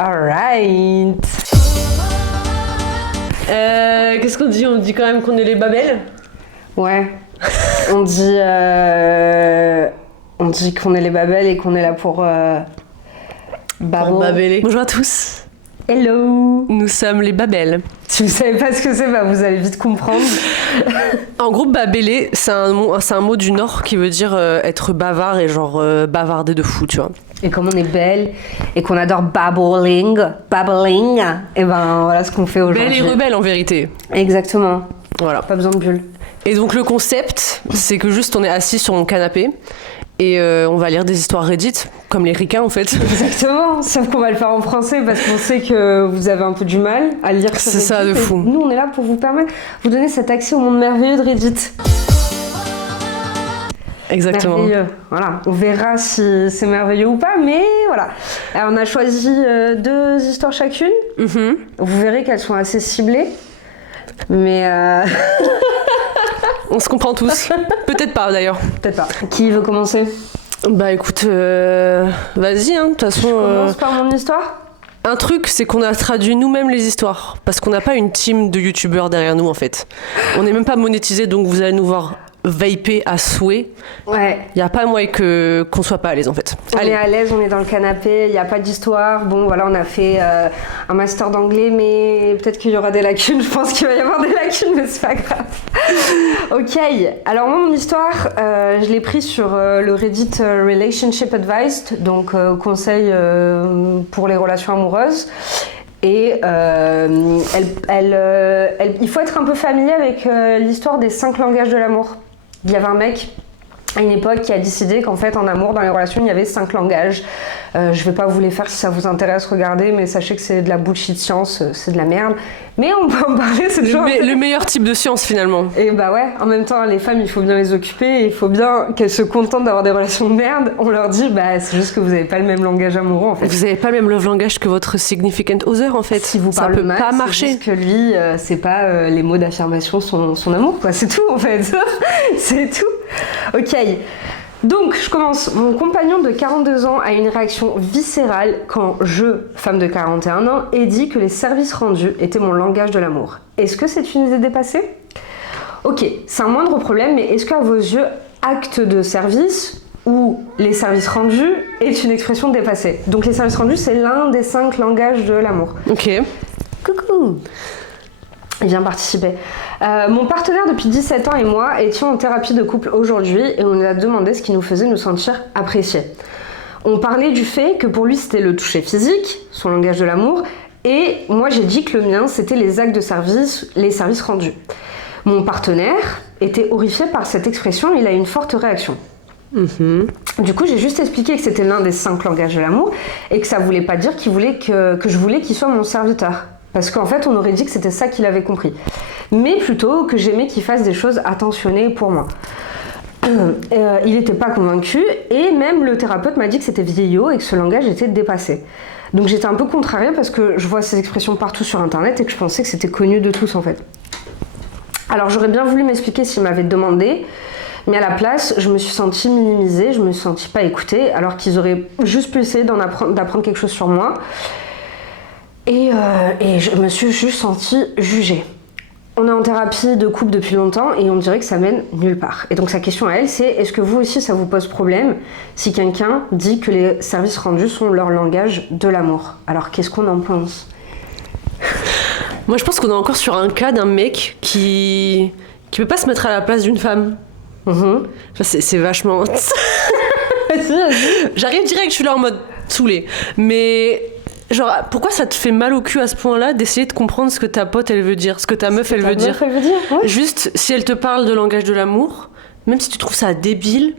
Alright. Qu'est-ce qu'on dit? On dit quand même qu'on est les babelles? Ouais. On dit qu'on est les babelles et qu'on est là pour babeler. Bonjour à tous. Hello. Nous sommes les babelles. Si vous savez pas ce que c'est, vous allez vite comprendre. En gros, babeler, c'est un mot du Nord qui veut dire être bavard et genre bavarder de fou, tu vois. Et comme on est belle et qu'on adore babbling, et ben voilà ce qu'on fait aujourd'hui. Belle et rebelle en vérité. Exactement. Voilà. Pas besoin de bulles. Et donc le concept, c'est que juste on est assis sur mon canapé et on va lire des histoires Reddit, comme les ricains en fait. Exactement, sauf qu'on va le faire en français parce qu'on sait que vous avez un peu du mal à lire sur C'est ça de fou. Nous on est là pour vous permettre, vous donner cet accès au monde merveilleux de Reddit. Exactement. Merveilleux. Voilà, on verra si c'est merveilleux ou pas, mais voilà. Alors, on a choisi 2 histoires chacune. Mm-hmm. Vous verrez qu'elles sont assez ciblées, mais on se comprend tous. Peut-être pas d'ailleurs. Peut-être pas. Qui veut commencer? Bah écoute, vas-y, hein, de toute façon. Je commence par mon histoire. Un truc, c'est qu'on a traduit nous-mêmes les histoires, parce qu'on n'a pas une team de youtubeurs derrière nous en fait. On n'est même pas monétisé, donc vous allez nous voir vaper à souhait. Ouais. Il n'y a pas moyen qu'on soit pas à l'aise en fait. On est à l'aise, on est dans le canapé, il n'y a pas d'histoire. Bon voilà, on a fait un master d'anglais, mais peut-être qu'il y aura des lacunes. Je pense qu'il va y avoir des lacunes, mais c'est pas grave. Ok, alors moi mon histoire, je l'ai pris sur le Reddit Relationship Advice, donc conseil pour les relations amoureuses. Et il faut être un peu familier avec l'histoire des 5 langages de l'amour. Il y avait un mec à une époque qui a décidé qu'en fait en amour, dans les relations, il y avait 5 langages. Je vais pas vous les faire si ça vous intéresse, regardez, mais sachez que c'est de la bullshit science, c'est de la merde. Mais on peut en parler, c'est toujours le meilleur type de science finalement. Et bah ouais, en même temps, les femmes, il faut bien les occuper, il faut bien qu'elles se contentent d'avoir des relations de merde. On leur dit, bah c'est juste que vous avez pas le même langage amoureux en fait. Vous avez pas le même love langage que votre significant other en fait. Si vous ça parlez peut mal, pas c'est marcher. juste que lui, c'est pas les mots d'affirmation son amour, quoi. C'est tout en fait. C'est tout. Ok. Donc, je commence. Mon compagnon de 42 ans a une réaction viscérale quand je, femme de 41 ans, ai dit que les services rendus étaient mon langage de l'amour. Est-ce que c'est une idée dépassée? Ok, c'est un moindre problème, mais est-ce qu'à vos yeux, acte de service ou les services rendus est une expression dépassée? Donc, les services rendus, c'est l'un des 5 langages de l'amour. Ok. Coucou! Il vient participer. Mon partenaire depuis 17 ans et moi étions en thérapie de couple aujourd'hui et on nous a demandé ce qui nous faisait nous sentir appréciés. On parlait du fait que pour lui c'était le toucher physique, son langage de l'amour, et moi j'ai dit que le mien c'était les actes de service, les services rendus. Mon partenaire était horrifié par cette expression, il a eu une forte réaction. Du coup, j'ai juste expliqué que c'était l'un des 5 langages de l'amour et que ça voulait pas dire qu'il voulait que je voulais qu'il soit mon serviteur. Parce qu'en fait, on aurait dit que c'était ça qu'il avait compris. Mais plutôt que j'aimais qu'il fasse des choses attentionnées pour moi. Il n'était pas convaincu et même le thérapeute m'a dit que c'était vieillot et que ce langage était dépassé. Donc j'étais un peu contrariée parce que je vois ces expressions partout sur internet et que je pensais que c'était connu de tous en fait. Alors j'aurais bien voulu m'expliquer s'il m'avait demandé, mais à la place, je me suis sentie minimisée, je me suis sentie pas écoutée, alors qu'ils auraient juste pu essayer d'apprendre quelque chose sur moi. Et je me suis juste sentie jugée. On est en thérapie de couple depuis longtemps et on dirait que ça mène nulle part. Et donc sa question à elle, c'est est-ce que vous aussi ça vous pose problème si quelqu'un dit que les services rendus sont leur langage de l'amour? Alors qu'est-ce qu'on en pense? Moi je pense qu'on est encore sur un cas d'un mec qui peut pas se mettre à la place d'une femme. C'est vachement... J'arrive direct, je suis là en mode saoulée. Mais... genre, pourquoi ça te fait mal au cul à ce point-là d'essayer de comprendre ce que ta pote elle veut dire, ce que ta meuf elle veut dire? Ouais. Juste, si elle te parle de langage de l'amour, même si tu trouves ça débile,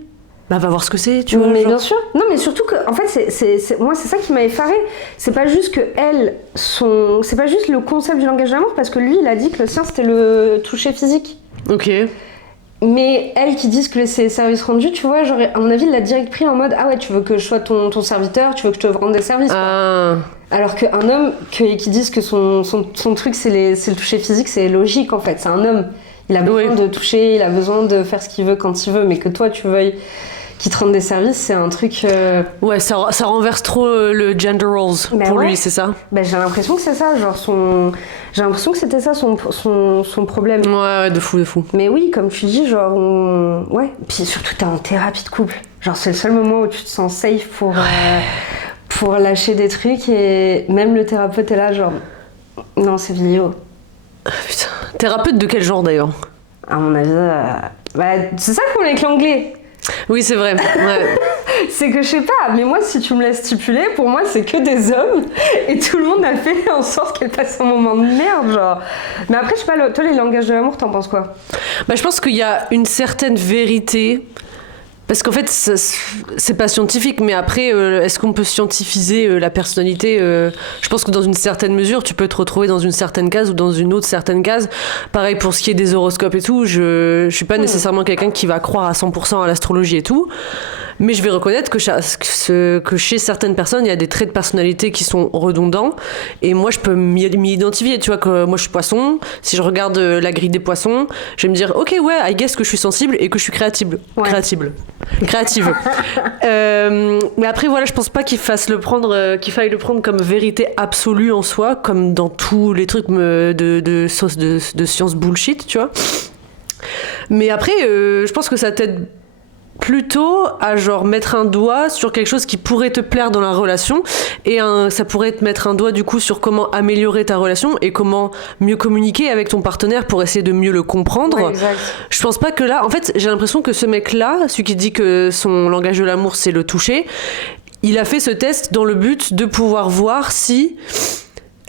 bah va voir ce que c'est, tu vois. Mais genre. bien sûr. Non, mais surtout que, en fait, moi c'est ça qui m'a effarée. C'est pas juste que c'est pas juste le concept du langage de l'amour, parce que lui il a dit que le sien c'était le toucher physique. Ok. Mais elles qui disent que c'est services rendus, tu vois, genre, à mon avis, il l'a direct pris en mode ah ouais, tu veux que je sois ton serviteur, tu veux que je te rende des services. Alors qu'un homme qui dise que son truc c'est le toucher physique, c'est logique en fait. C'est un homme. Il a besoin de toucher, il a besoin de faire ce qu'il veut quand il veut, mais que toi tu veuilles qui te rendent des services, c'est un truc... Ouais, ça renverse trop le gender roles pour lui, c'est ça? J'ai l'impression que c'est ça, j'ai l'impression que c'était ça son problème. Ouais, de fou. Mais oui, comme tu dis, ouais, puis surtout t'es en thérapie de couple. Genre c'est le seul moment où tu te sens safe pour lâcher des trucs et même le thérapeute est là genre non c'est vidéo. Putain. Thérapeute de quel genre d'ailleurs? À mon avis, c'est ça qu'on est l'anglais. Oui c'est vrai. Ouais. C'est que je sais pas, mais moi si tu me laisses stipuler, pour moi c'est que des hommes et tout le monde a fait en sorte qu'elle passe un moment de merde genre. Mais après je sais pas, toi les langages de l'amour t'en penses quoi? Je pense qu'il y a une certaine vérité. Parce qu'en fait, c'est pas scientifique, mais après, est-ce qu'on peut scientifiser la personnalité? Je pense que dans une certaine mesure, tu peux te retrouver dans une certaine case ou dans une autre certaine case. Pareil pour ce qui est des horoscopes et tout, je suis pas nécessairement quelqu'un qui va croire à 100% à l'astrologie et tout, mais je vais reconnaître que chez certaines personnes, il y a des traits de personnalité qui sont redondants, et moi, je peux m'y identifier. Tu vois, que moi, je suis poisson, si je regarde la grille des poissons, je vais me dire, ok, ouais, I guess que je suis sensible et que je suis créative. Mais après voilà, je pense pas qu'il faille le prendre comme vérité absolue en soi, comme dans tous les trucs de science bullshit, tu vois. Mais après je pense que ça t'aide plutôt à genre mettre un doigt sur quelque chose qui pourrait te plaire dans la relation et ça pourrait te mettre un doigt du coup sur comment améliorer ta relation et comment mieux communiquer avec ton partenaire pour essayer de mieux le comprendre. Ouais, exact. Je pense pas que là, en fait, j'ai l'impression que ce mec-là, celui qui dit que son langage de l'amour c'est le toucher, il a fait ce test dans le but de pouvoir voir si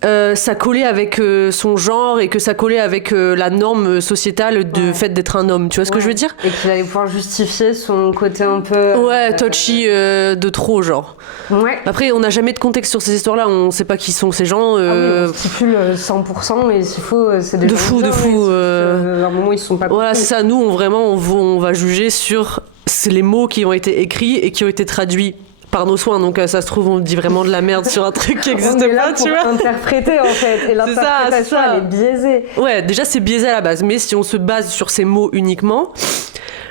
ça collait avec son genre et que ça collait avec la norme sociétale de fait d'être un homme, tu vois ce que je veux dire? Et qu'il allait pouvoir justifier son côté un peu... touchy de trop, genre. Ouais. Après, on n'a jamais de contexte sur ces histoires-là, on sait pas qui sont ces gens. On stipule 100% et s'il faut, c'est des de gens fou. à un moment, ils sont pas... Voilà, c'est ça, nous, on va juger sur les mots qui ont été écrits et qui ont été traduits par nos soins, donc ça se trouve on dit vraiment de la merde sur un truc qui existe pas, tu vois. Interpréter en fait, et l'interprétation elle est biaisée. Ouais, déjà c'est biaisé à la base, mais si on se base sur ces mots uniquement,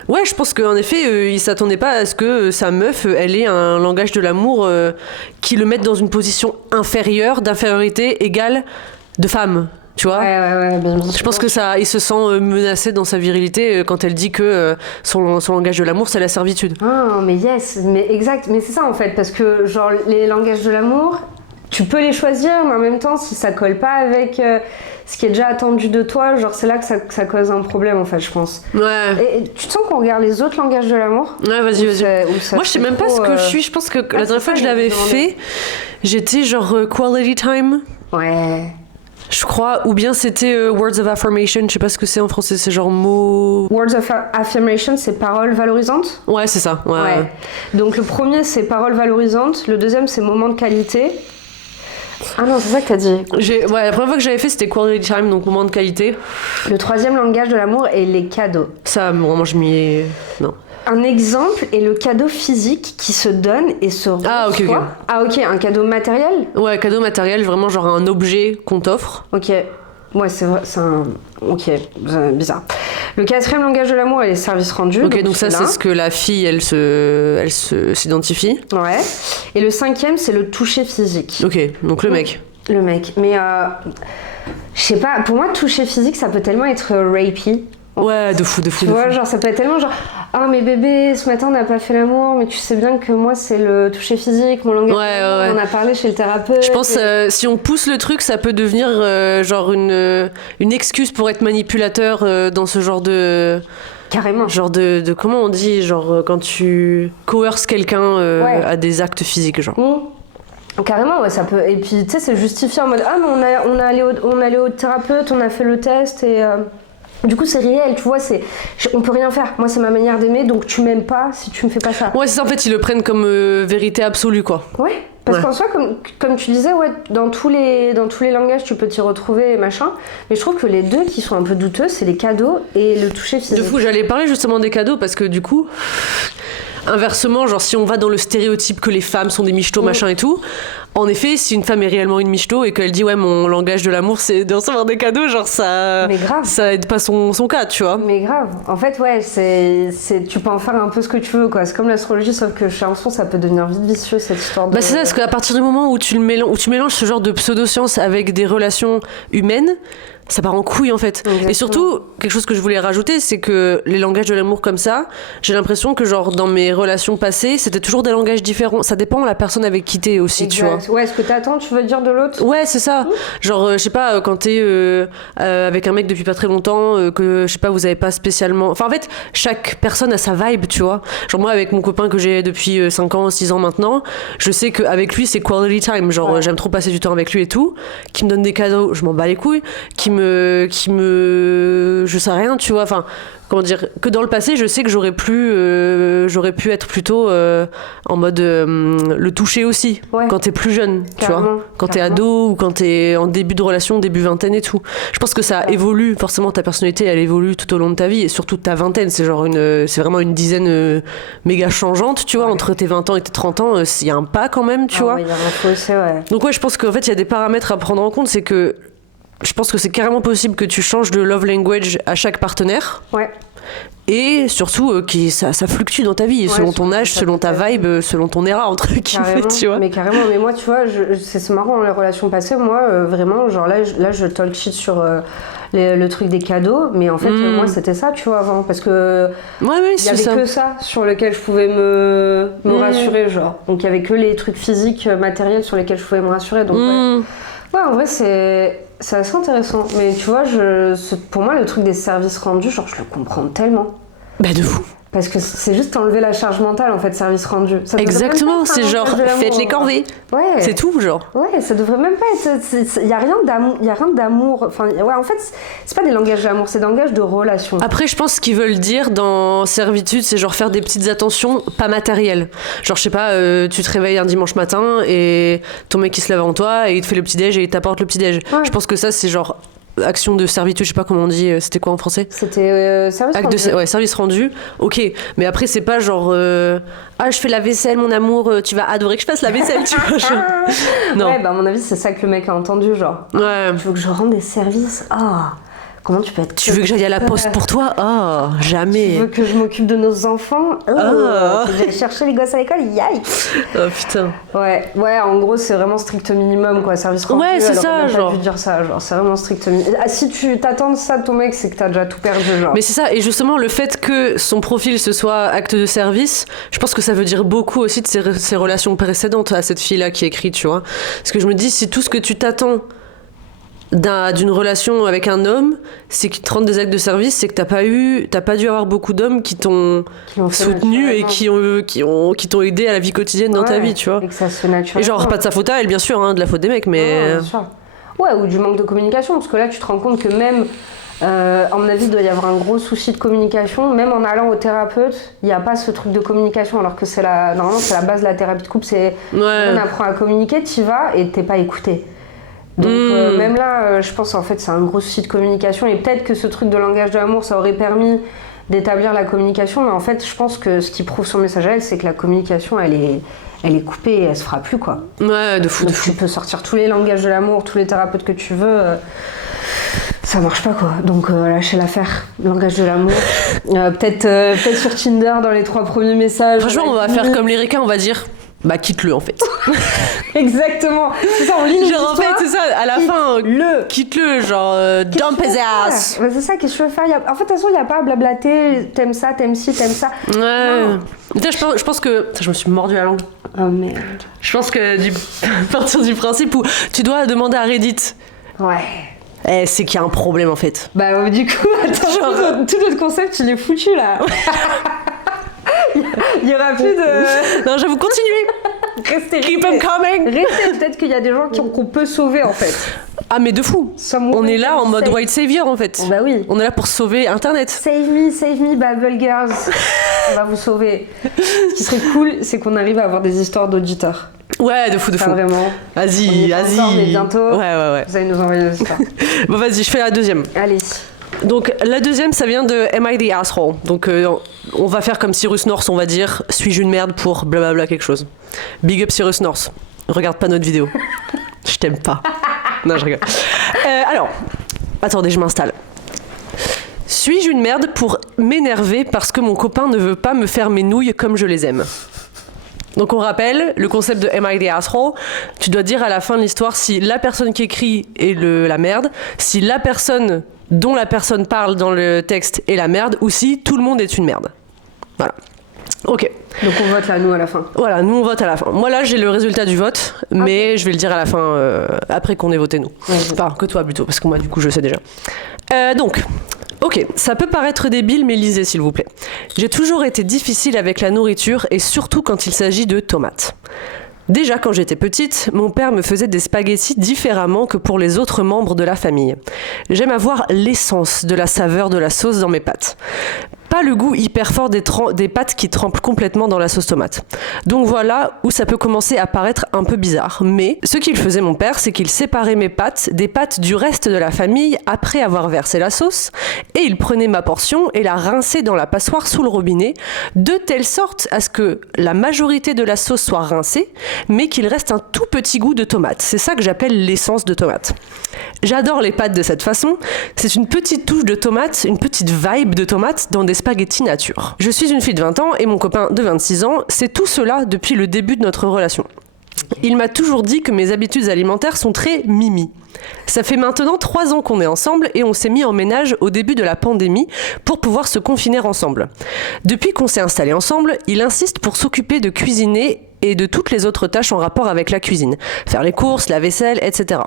ouais, je pense qu'en effet il s'attendait pas à ce que sa meuf elle ait un langage de l'amour qui le mette dans une position d'infériorité égale de femme. Tu vois, ouais, bien je pense que il se sent menacé dans sa virilité quand elle dit que son langage de l'amour c'est la servitude. Ah, mais mais exact, mais c'est ça en fait, parce que genre les langages de l'amour, tu peux les choisir, mais en même temps, si ça colle pas avec ce qui est déjà attendu de toi, genre c'est là que ça cause un problème en fait, je pense. Ouais. Et tu te sens qu'on regarde les autres langages de l'amour? Ouais, vas-y. Moi, je sais même pas ce que je suis. Je pense que la dernière fois que je l'avais fait, j'étais genre quality time. Ouais. Je crois, ou bien c'était words of affirmation, je sais pas ce que c'est en français, c'est genre mots... Words of affirmation, c'est paroles valorisantes? Ouais, c'est ça. Ouais. Donc le premier, c'est paroles valorisantes, le deuxième, c'est moment de qualité. Ah non, c'est ça que t'as dit. La première fois que j'avais fait, c'était quality time, donc moment de qualité. Le troisième langage de l'amour est les cadeaux. Ça, vraiment, je m'y ai... Non. Un exemple est le cadeau physique qui se donne et se reçoit. Ah ok, un cadeau matériel? Ouais, cadeau matériel, vraiment genre un objet qu'on t'offre. Ok, ouais c'est vrai, Ok, c'est bizarre. Le quatrième langage de l'amour est les services rendus. Ok, donc ça c'est ce que la fille, elle s'identifie. Ouais, et le cinquième c'est le toucher physique. Ok, donc le mec. Le mec, mais je sais pas, pour moi toucher physique ça peut tellement être rapey. Ouais, de fou. Tu vois, genre ça peut être tellement genre ah mais bébé ce matin on n'a pas fait l'amour mais tu sais bien que moi c'est le toucher physique, mon langage on en a parlé chez le thérapeute. Je pense si on pousse le truc ça peut devenir genre une excuse pour être manipulateur dans ce genre de... Carrément. Genre de comment on dit, genre quand tu coerces quelqu'un à des actes physiques genre. Carrément, ouais, ça peut. Et puis tu sais c'est justifié en mode ah mais on est allé au thérapeute, on a fait le test et du coup c'est réel, tu vois, on peut rien faire. Moi c'est ma manière d'aimer, donc tu m'aimes pas si tu me fais pas ça. Ouais c'est ça, en fait ils le prennent comme vérité absolue quoi. Ouais, parce qu'en soi comme tu disais, ouais, dans tous les langages tu peux t'y retrouver et machin, mais je trouve que les deux qui sont un peu douteux c'est les cadeaux et le toucher physique. De fou, j'allais parler justement des cadeaux parce que du coup inversement, genre si on va dans le stéréotype que les femmes sont des michtos, machin et tout, en effet, si une femme est réellement une michto et qu'elle dit ouais mon langage de l'amour c'est de recevoir des cadeaux, genre ça aide pas son cas, tu vois. Mais grave. En fait, ouais, tu peux en faire un peu ce que tu veux, quoi. C'est comme l'astrologie, sauf que j'ai l'impression que ça peut devenir vite vicieux, cette histoire de... Bah c'est ça, parce qu'à partir du moment où tu mélanges ce genre de pseudo-science avec des relations humaines, ça part en couille en fait. Exactement. Et surtout, quelque chose que je voulais rajouter, c'est que les langages de l'amour comme ça, j'ai l'impression que genre dans mes relations passées, c'était toujours des langages différents. Ça dépend de la personne avec qui t'es aussi, tu vois. Ouais, ce que t'attends, tu veux dire de l'autre. Ouais, c'est ça. Genre, je sais pas, quand t'es avec un mec depuis pas très longtemps, que je sais pas, vous avez pas spécialement... Enfin en fait, chaque personne a sa vibe, tu vois. Genre moi, avec mon copain que j'ai depuis 5 ans, 6 ans maintenant, je sais qu'avec lui, c'est quality time. Genre, j'aime trop passer du temps avec lui et tout. Qui me donne des cadeaux, je m'en bats les couilles. Je sais rien, tu vois, enfin comment dire, que dans le passé je sais que j'aurais pu être plutôt en mode le toucher aussi, quand t'es plus jeune, tu vois, quand t'es ado ou quand t'es en début de relation, début vingtaine et tout. Je pense que ça évolue, forcément ta personnalité elle évolue tout au long de ta vie et surtout ta vingtaine, c'est vraiment une dizaine méga changeante, tu vois, entre tes 20 ans et tes 30 ans, il y a un pas quand même, tu vois. Il y a un fossé, Donc je pense qu'en fait il y a des paramètres à prendre en compte, c'est que je pense que c'est carrément possible que tu changes de love language à chaque partenaire. Ouais. Et surtout, ça fluctue dans ta vie, selon ton âge, selon ta vibe, selon ton era, entre guillemets, tu vois. Mais carrément, mais moi, tu vois, c'est marrant dans les relations passées, moi, vraiment, genre là, je talk shit sur le truc des cadeaux, mais en fait, moi, c'était ça, tu vois, avant, parce que il y avait que ça sur lequel je pouvais me rassurer, genre. Donc, il y avait que les trucs physiques, matériels sur lesquels je pouvais me rassurer, donc ouais, en vrai, c'est assez intéressant. Mais tu vois, pour moi, le truc des services rendus, genre, je le comprends tellement. Bah, de fou. Parce que c'est juste enlever la charge mentale, en fait, service rendu. Exactement, c'est genre, faites les corvées. Ouais. C'est tout, genre. Ouais, ça devrait même pas être... Il y a rien d'amour. Enfin, ouais, en fait, c'est pas des langages d'amour, c'est des langages de relation. Après, je pense ce qu'ils veulent dire dans servitude, c'est genre faire des petites attentions pas matérielles. Genre, je sais pas, tu te réveilles un dimanche matin et ton mec il se lève avant toi et il te fait le petit-déj et il t'apporte le petit-déj. Ouais. Je pense que ça, c'est genre... action de servitude, je sais pas comment on dit, c'était quoi en français ? C'était service rendu. Service rendu, ok. Mais après, c'est pas genre je fais la vaisselle, mon amour, tu vas adorer que je fasse la vaisselle, tu vois. Non. Ouais, bah à mon avis, c'est ça que le mec a entendu, genre. Ouais. Tu veux que je rende des services ? Comment tu peux être... Tu veux que j'aille à la poste pour toi ? Jamais. Tu veux que je m'occupe de nos enfants ? Que j'aille chercher les gosses à l'école ? Yikes. Oh putain. Ouais, en gros, c'est vraiment strict minimum, quoi. Service rendu. Ouais, c'est ça, genre. Pas dû dire ça, genre, c'est vraiment strict minimum. Si tu t'attends ça de ton mec, c'est que t'as déjà tout perdu, genre. Mais c'est ça, et justement, le fait que son profil ce soit acte de service, je pense que ça veut dire beaucoup aussi de ses relations précédentes à cette fille-là qui écrit, tu vois. Parce que je me dis, si tout ce que tu t'attends d'une relation avec un homme, c'est qu'il te rende des actes de service, c'est que t'as pas dû avoir beaucoup d'hommes qui t'ont soutenu et qui t'ont aidé à la vie quotidienne dans ta vie, tu vois. Et que ça se fait naturellement. Et genre, pas de sa faute à elle, bien sûr, de la faute des mecs, mais... bien sûr. Ouais, ou du manque de communication, parce que là, tu te rends compte que même, à mon avis, il doit y avoir un gros souci de communication, même en allant au thérapeute, il n'y a pas ce truc de communication, alors que normalement, c'est la base de la thérapie de couple, c'est on apprend à communiquer, t'y vas et t'es pas écouté. Donc même là, je pense en fait c'est un gros souci de communication et peut-être que ce truc de langage de l'amour ça aurait permis d'établir la communication, mais en fait je pense que ce qui prouve son message à elle, c'est que la communication elle est coupée et elle se fera plus, quoi. Ouais, de fou. Tu peux sortir tous les langages de l'amour, tous les thérapeutes que tu veux, ça marche pas, quoi. Donc lâchez l'affaire, langage de l'amour. Peut-être sur Tinder dans les 3 premiers messages. Franchement, on va faire comme les ricains, on va dire. Bah quitte-le en fait. Exactement. C'est ça, on lit les genre en fait c'est ça, à la fin quitte-le, genre dump his ass. Bah, c'est ça, qu'est-ce que je veux faire ? En fait de toute façon il n'y a pas à blablater, t'aimes ça, t'aimes ci, t'aimes ça. Ouais. Je pense que... je me suis mordu la langue. Oh merde. Je pense que partir du principe où tu dois demander à Reddit. Ouais. C'est qu'il y a un problème en fait. Bah du coup, attends, tout notre concept il est foutu là. Il y aura plus de... Non, j'avoue, continuez. Restez. Keep them coming. Restez, peut-être qu'il y a des gens qu'on peut sauver en fait. Ah mais de fou. On est là en mode white savior en fait. Bah oui. On est là pour sauver Internet. Save me, Babel Girls. On va vous sauver. Ce qui serait cool, c'est qu'on arrive à avoir des histoires d'auditeurs. Ouais, de fou. Vraiment. Vas-y. Mais bientôt, Ouais. vous allez nous envoyer des histoires. Bon, vas-y, je fais la deuxième. Allez. Donc la deuxième, ça vient de Am I the asshole? Donc on va faire comme Cyrus North, on va dire suis-je une merde pour blablabla quelque chose. Big up Cyrus North. Regarde pas notre vidéo. Je t'aime pas. Non, je rigole. Alors, attendez, je m'installe. Suis-je une merde pour m'énerver parce que mon copain ne veut pas me faire mes nouilles comme je les aime? Donc on rappelle le concept de Am I the asshole? Tu dois dire à la fin de l'histoire si la personne qui écrit est la merde, si la personne dont la personne parle dans le texte est la merde, ou si tout le monde est une merde. Voilà. Ok. Donc on vote là, nous, à la fin. Voilà, nous on vote à la fin. Moi là j'ai le résultat du vote, mais je vais le dire à la fin, après qu'on ait voté nous. Enfin, que toi plutôt, parce que moi du coup je sais déjà. Donc, ok, ça peut paraître débile, mais lisez s'il vous plaît. J'ai toujours été difficile avec la nourriture, et surtout quand il s'agit de tomates. Déjà, quand j'étais petite, mon père me faisait des spaghettis différemment que pour les autres membres de la famille. J'aime avoir l'essence de la saveur de la sauce dans mes pâtes. Pas le goût hyper fort des pâtes qui trempent complètement dans la sauce tomate. Donc voilà où ça peut commencer à paraître un peu bizarre. Mais ce qu'il faisait mon père, c'est qu'il séparait mes pâtes des pâtes du reste de la famille après avoir versé la sauce, et il prenait ma portion et la rinçait dans la passoire sous le robinet, de telle sorte à ce que la majorité de la sauce soit rincée, mais qu'il reste un tout petit goût de tomate. C'est ça que j'appelle l'essence de tomate. J'adore les pâtes de cette façon. C'est une petite touche de tomate, une petite vibe de tomate dans des spaghettis nature. Je suis une fille de 20 ans et mon copain de 26 ans, c'est tout cela depuis le début de notre relation. Il m'a toujours dit que mes habitudes alimentaires sont très mimi. Ça fait maintenant 3 ans qu'on est ensemble et on s'est mis en ménage au début de la pandémie pour pouvoir se confiner ensemble. Depuis qu'on s'est installés ensemble, il insiste pour s'occuper de cuisiner et de toutes les autres tâches en rapport avec la cuisine. Faire les courses, la vaisselle, etc.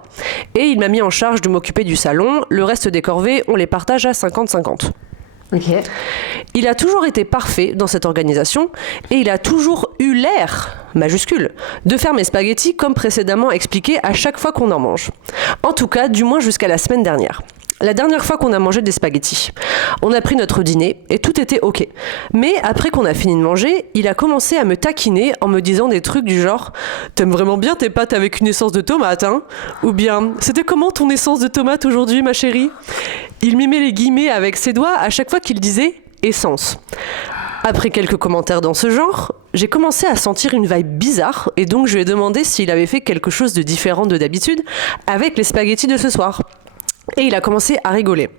Et il m'a mis en charge de m'occuper du salon. Le reste des corvées, on les partage à 50-50. Ok. Il a toujours été parfait dans cette organisation et il a toujours eu l'air, majuscule, de faire mes spaghettis comme précédemment expliqué à chaque fois qu'on en mange. En tout cas, du moins jusqu'à la semaine dernière. La dernière fois qu'on a mangé des spaghettis, on a pris notre dîner et tout était ok. Mais après qu'on a fini de manger, il a commencé à me taquiner en me disant des trucs du genre « T'aimes vraiment bien tes pâtes avec une essence de tomate, hein ?» Ou bien « C'était comment ton essence de tomate aujourd'hui, ma chérie ?» Il mimait les guillemets avec ses doigts à chaque fois qu'il disait « essence ». Après quelques commentaires dans ce genre, j'ai commencé à sentir une vibe bizarre et donc je lui ai demandé s'il avait fait quelque chose de différent de d'habitude avec les spaghettis de ce soir. Et il a commencé à rigoler.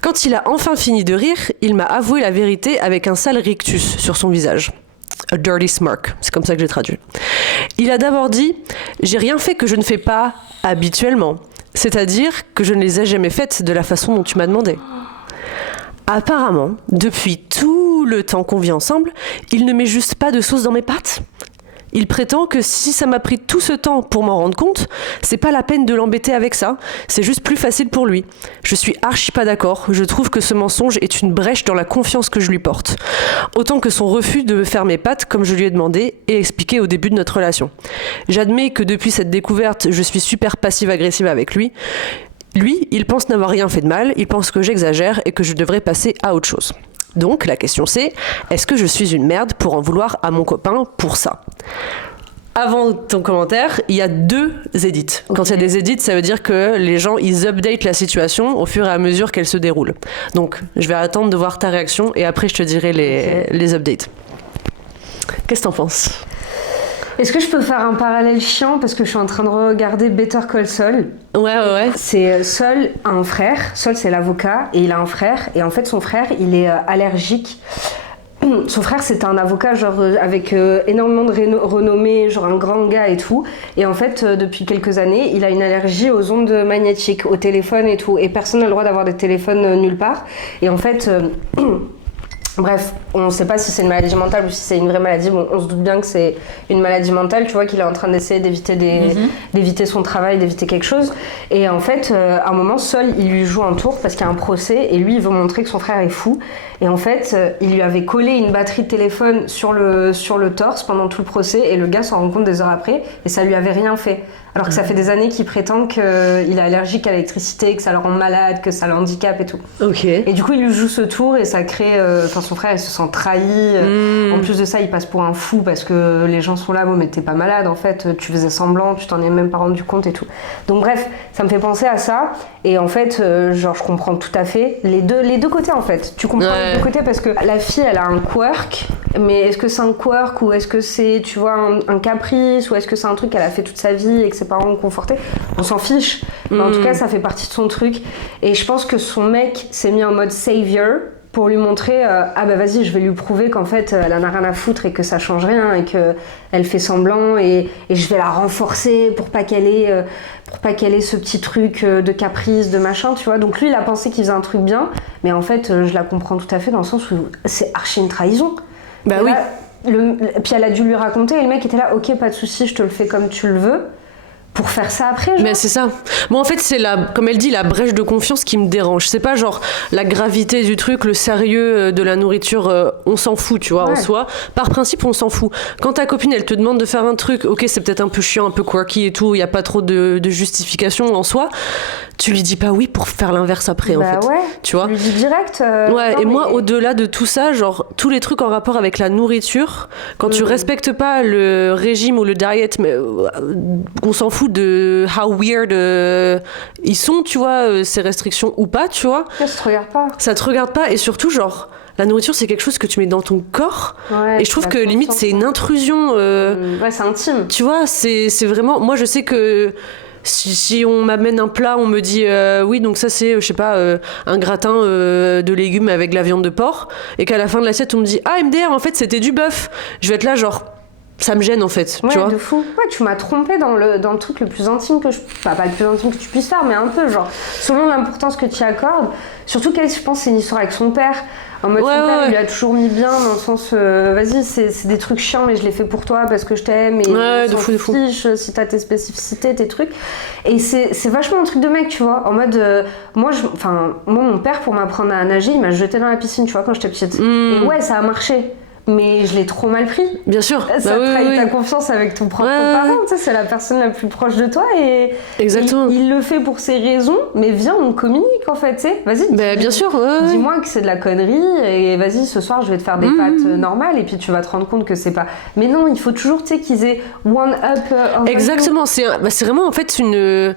Quand il a enfin fini de rire, il m'a avoué la vérité avec un sale rictus sur son visage. A dirty smirk, c'est comme ça que j'ai traduit. Il a d'abord dit « J'ai rien fait que je ne fais pas habituellement, c'est-à-dire que je ne les ai jamais faites de la façon dont tu m'as demandé. » Apparemment, depuis tout le temps qu'on vit ensemble, il ne met juste pas de sauce dans mes pâtes. Il prétend que si ça m'a pris tout ce temps pour m'en rendre compte, c'est pas la peine de l'embêter avec ça, c'est juste plus facile pour lui. Je suis archi pas d'accord, je trouve que ce mensonge est une brèche dans la confiance que je lui porte. Autant que son refus de me faire mes pâtes comme je lui ai demandé et expliqué au début de notre relation. J'admets que depuis cette découverte, je suis super passive-agressive avec lui. Lui, il pense n'avoir rien fait de mal, il pense que j'exagère et que je devrais passer à autre chose. Donc la question c'est, est-ce que je suis une merde pour en vouloir à mon copain pour ça? Avant ton commentaire, il y a 2 edits. Quand il y a des edits, ça veut dire que les gens, ils updatent la situation au fur et à mesure qu'elle se déroule. Donc je vais attendre de voir ta réaction et après je te dirai les updates. Qu'est-ce que t'en penses? Est-ce que je peux faire un parallèle chiant parce que je suis en train de regarder Better Call Saul? Ouais. C'est Saul a un frère. Saul c'est l'avocat et il a un frère et en fait son frère il est allergique. Son frère c'est un avocat genre avec énormément de renommée, genre un grand gars et tout. Et en fait depuis quelques années il a une allergie aux ondes magnétiques, au téléphone et tout. Et personne n'a le droit d'avoir des téléphones nulle part. Et en fait bref, on ne sait pas si c'est une maladie mentale ou si c'est une vraie maladie. Bon, on se doute bien que c'est une maladie mentale, tu vois, qu'il est en train d'essayer d'éviter d'éviter son travail, d'éviter quelque chose. Et en fait, à un moment, Saul, il lui joue un tour parce qu'il y a un procès et lui, il veut montrer que son frère est fou. Et en fait, il lui avait collé une batterie de téléphone sur le torse pendant tout le procès et le gars s'en rend compte des heures après et ça lui avait rien fait. Alors que ça fait des années qu'il prétend qu'il est allergique à l'électricité, que ça le rend malade, que ça le handicape et tout. Ok. Et du coup, il lui joue ce tour et ça crée... son frère il se sent trahi. En plus de ça, il passe pour un fou parce que les gens sont là, bon mais t'es pas malade en fait, tu faisais semblant, tu t'en es même pas rendu compte et tout. Donc bref, ça me fait penser à ça et en fait, genre je comprends tout à fait les deux côtés en fait. Tu comprends les deux côtés parce que la fille elle a un quirk, mais est-ce que c'est un quirk ou est-ce que c'est, tu vois, un caprice ou est-ce que c'est un truc qu'elle a fait toute sa vie et que ses parents ont conforté? On s'en fiche. Mais en tout cas, ça fait partie de son truc. Et je pense que son mec s'est mis en mode savior pour lui montrer ah bah vas-y, je vais lui prouver qu'en fait elle en a rien à foutre et que ça change rien et qu'elle fait semblant et je vais la renforcer pour pas qu'elle ait ce petit truc de caprice, de machin, tu vois. Donc lui, il a pensé qu'il faisait un truc bien, mais en fait, je la comprends tout à fait dans le sens où c'est archi une trahison. Bah et oui. Là, puis elle a dû lui raconter et le mec était là, ok, pas de souci, je te le fais comme tu le veux. Pour faire ça après, genre. Mais c'est ça. Moi, en fait, c'est comme elle dit, la brèche de confiance qui me dérange. C'est pas genre la gravité du truc, le sérieux de la nourriture, on s'en fout, tu vois, en soi. Par principe, on s'en fout. Quand ta copine, elle te demande de faire un truc, ok, c'est peut-être un peu chiant, un peu quirky et tout, il y a pas trop de justification en soi. Tu lui dis pas oui pour faire l'inverse après, en fait. Ouais, tu vois. Tu lui dis direct. Ouais, et moi, au-delà de tout ça, genre, tous les trucs en rapport avec la nourriture, quand tu respectes pas le régime ou le diet, mais on s'en fout de how weird ils sont, tu vois, ces restrictions ou pas, tu vois. Ça te regarde pas. Ça te regarde pas, et surtout, genre, la nourriture, c'est quelque chose que tu mets dans ton corps, et je trouve que limite, c'est une intrusion. Ouais, c'est intime. Tu vois, c'est vraiment. Moi, je sais que. Si on m'amène un plat, on me dit oui, donc ça c'est, je sais pas, un gratin de légumes avec de la viande de porc, et qu'à la fin de l'assiette on me dit ah MDR, en fait c'était du bœuf. Je vais être là genre ça me gêne en fait, ouais, tu vois. De fou. Ouais, tu m'as trompé dans le truc le plus intime que pas le plus intime que tu puisses faire, mais un peu genre selon l'importance que tu y accordes. Surtout qu'elle, je pense, c'est une histoire avec son père. En mode, son père, il lui a toujours mis bien dans le sens vas-y, c'est des trucs chiants, mais je les fais pour toi parce que je t'aime et on s'en fiche si t'as tes spécificités, tes trucs. Et c'est vachement un truc de mec, tu vois. En mode, moi, mon père, pour m'apprendre à nager, il m'a jeté dans la piscine, tu vois, quand j'étais petite. Et ouais, ça a marché. Mais je l'ai trop mal pris. Bien sûr. Ça trahit ta confiance avec ton propre parent. Tu sais, c'est la personne la plus proche de toi et exactement. Il le fait pour ses raisons, mais viens, on communique en fait. Tu sais, vas-y. Bien sûr. Dis-moi que c'est de la connerie et vas-y, ce soir, je vais te faire des pâtes normales et puis tu vas te rendre compte que c'est pas. Mais non, il faut toujours, tu sais, qu'ils aient one up. Exactement. C'est vraiment en fait une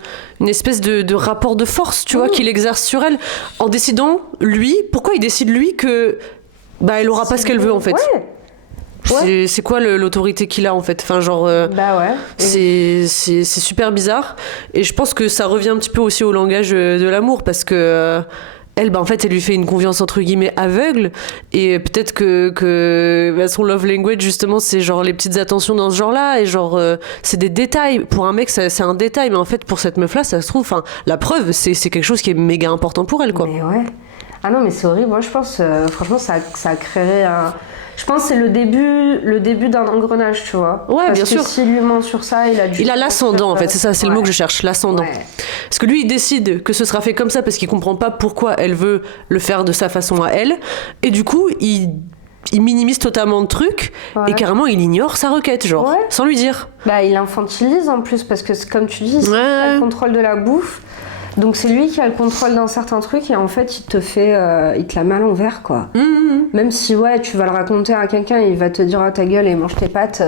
espèce de rapport de force, tu vois, qu'il exerce sur elle en décidant lui. Pourquoi il décide lui que elle aura pas ce qu'elle veut en fait. Ouais. C'est quoi l'autorité qu'il a en fait, enfin genre c'est super bizarre et je pense que ça revient un petit peu aussi au langage de l'amour parce que elle en fait elle lui fait une confiance entre guillemets aveugle et peut-être que son love language justement c'est genre les petites attentions dans ce genre là et genre c'est des détails pour un mec c'est un détail mais en fait pour cette meuf là ça se trouve enfin la preuve c'est quelque chose qui est méga important pour elle quoi. Mais ouais. Ah non mais c'est horrible, moi je pense franchement ça créerait un... Je pense que c'est le début d'un engrenage, tu vois. Ouais, parce bien que sûr. S'il lui ment sur ça, il a l'ascendant en fait, c'est ça, c'est le mot que je cherche, l'ascendant. Ouais. Parce que lui il décide que ce sera fait comme ça parce qu'il comprend pas pourquoi elle veut le faire de sa façon à elle et du coup il minimise totalement le truc et carrément il ignore sa requête genre sans lui dire. Il infantilise en plus parce que comme tu dis, il a le contrôle de la bouffe. Donc c'est lui qui a le contrôle d'un certain truc et en fait il te la met à l'envers quoi. Même si tu vas le raconter à quelqu'un, il va te dire ta gueule et mange tes pâtes,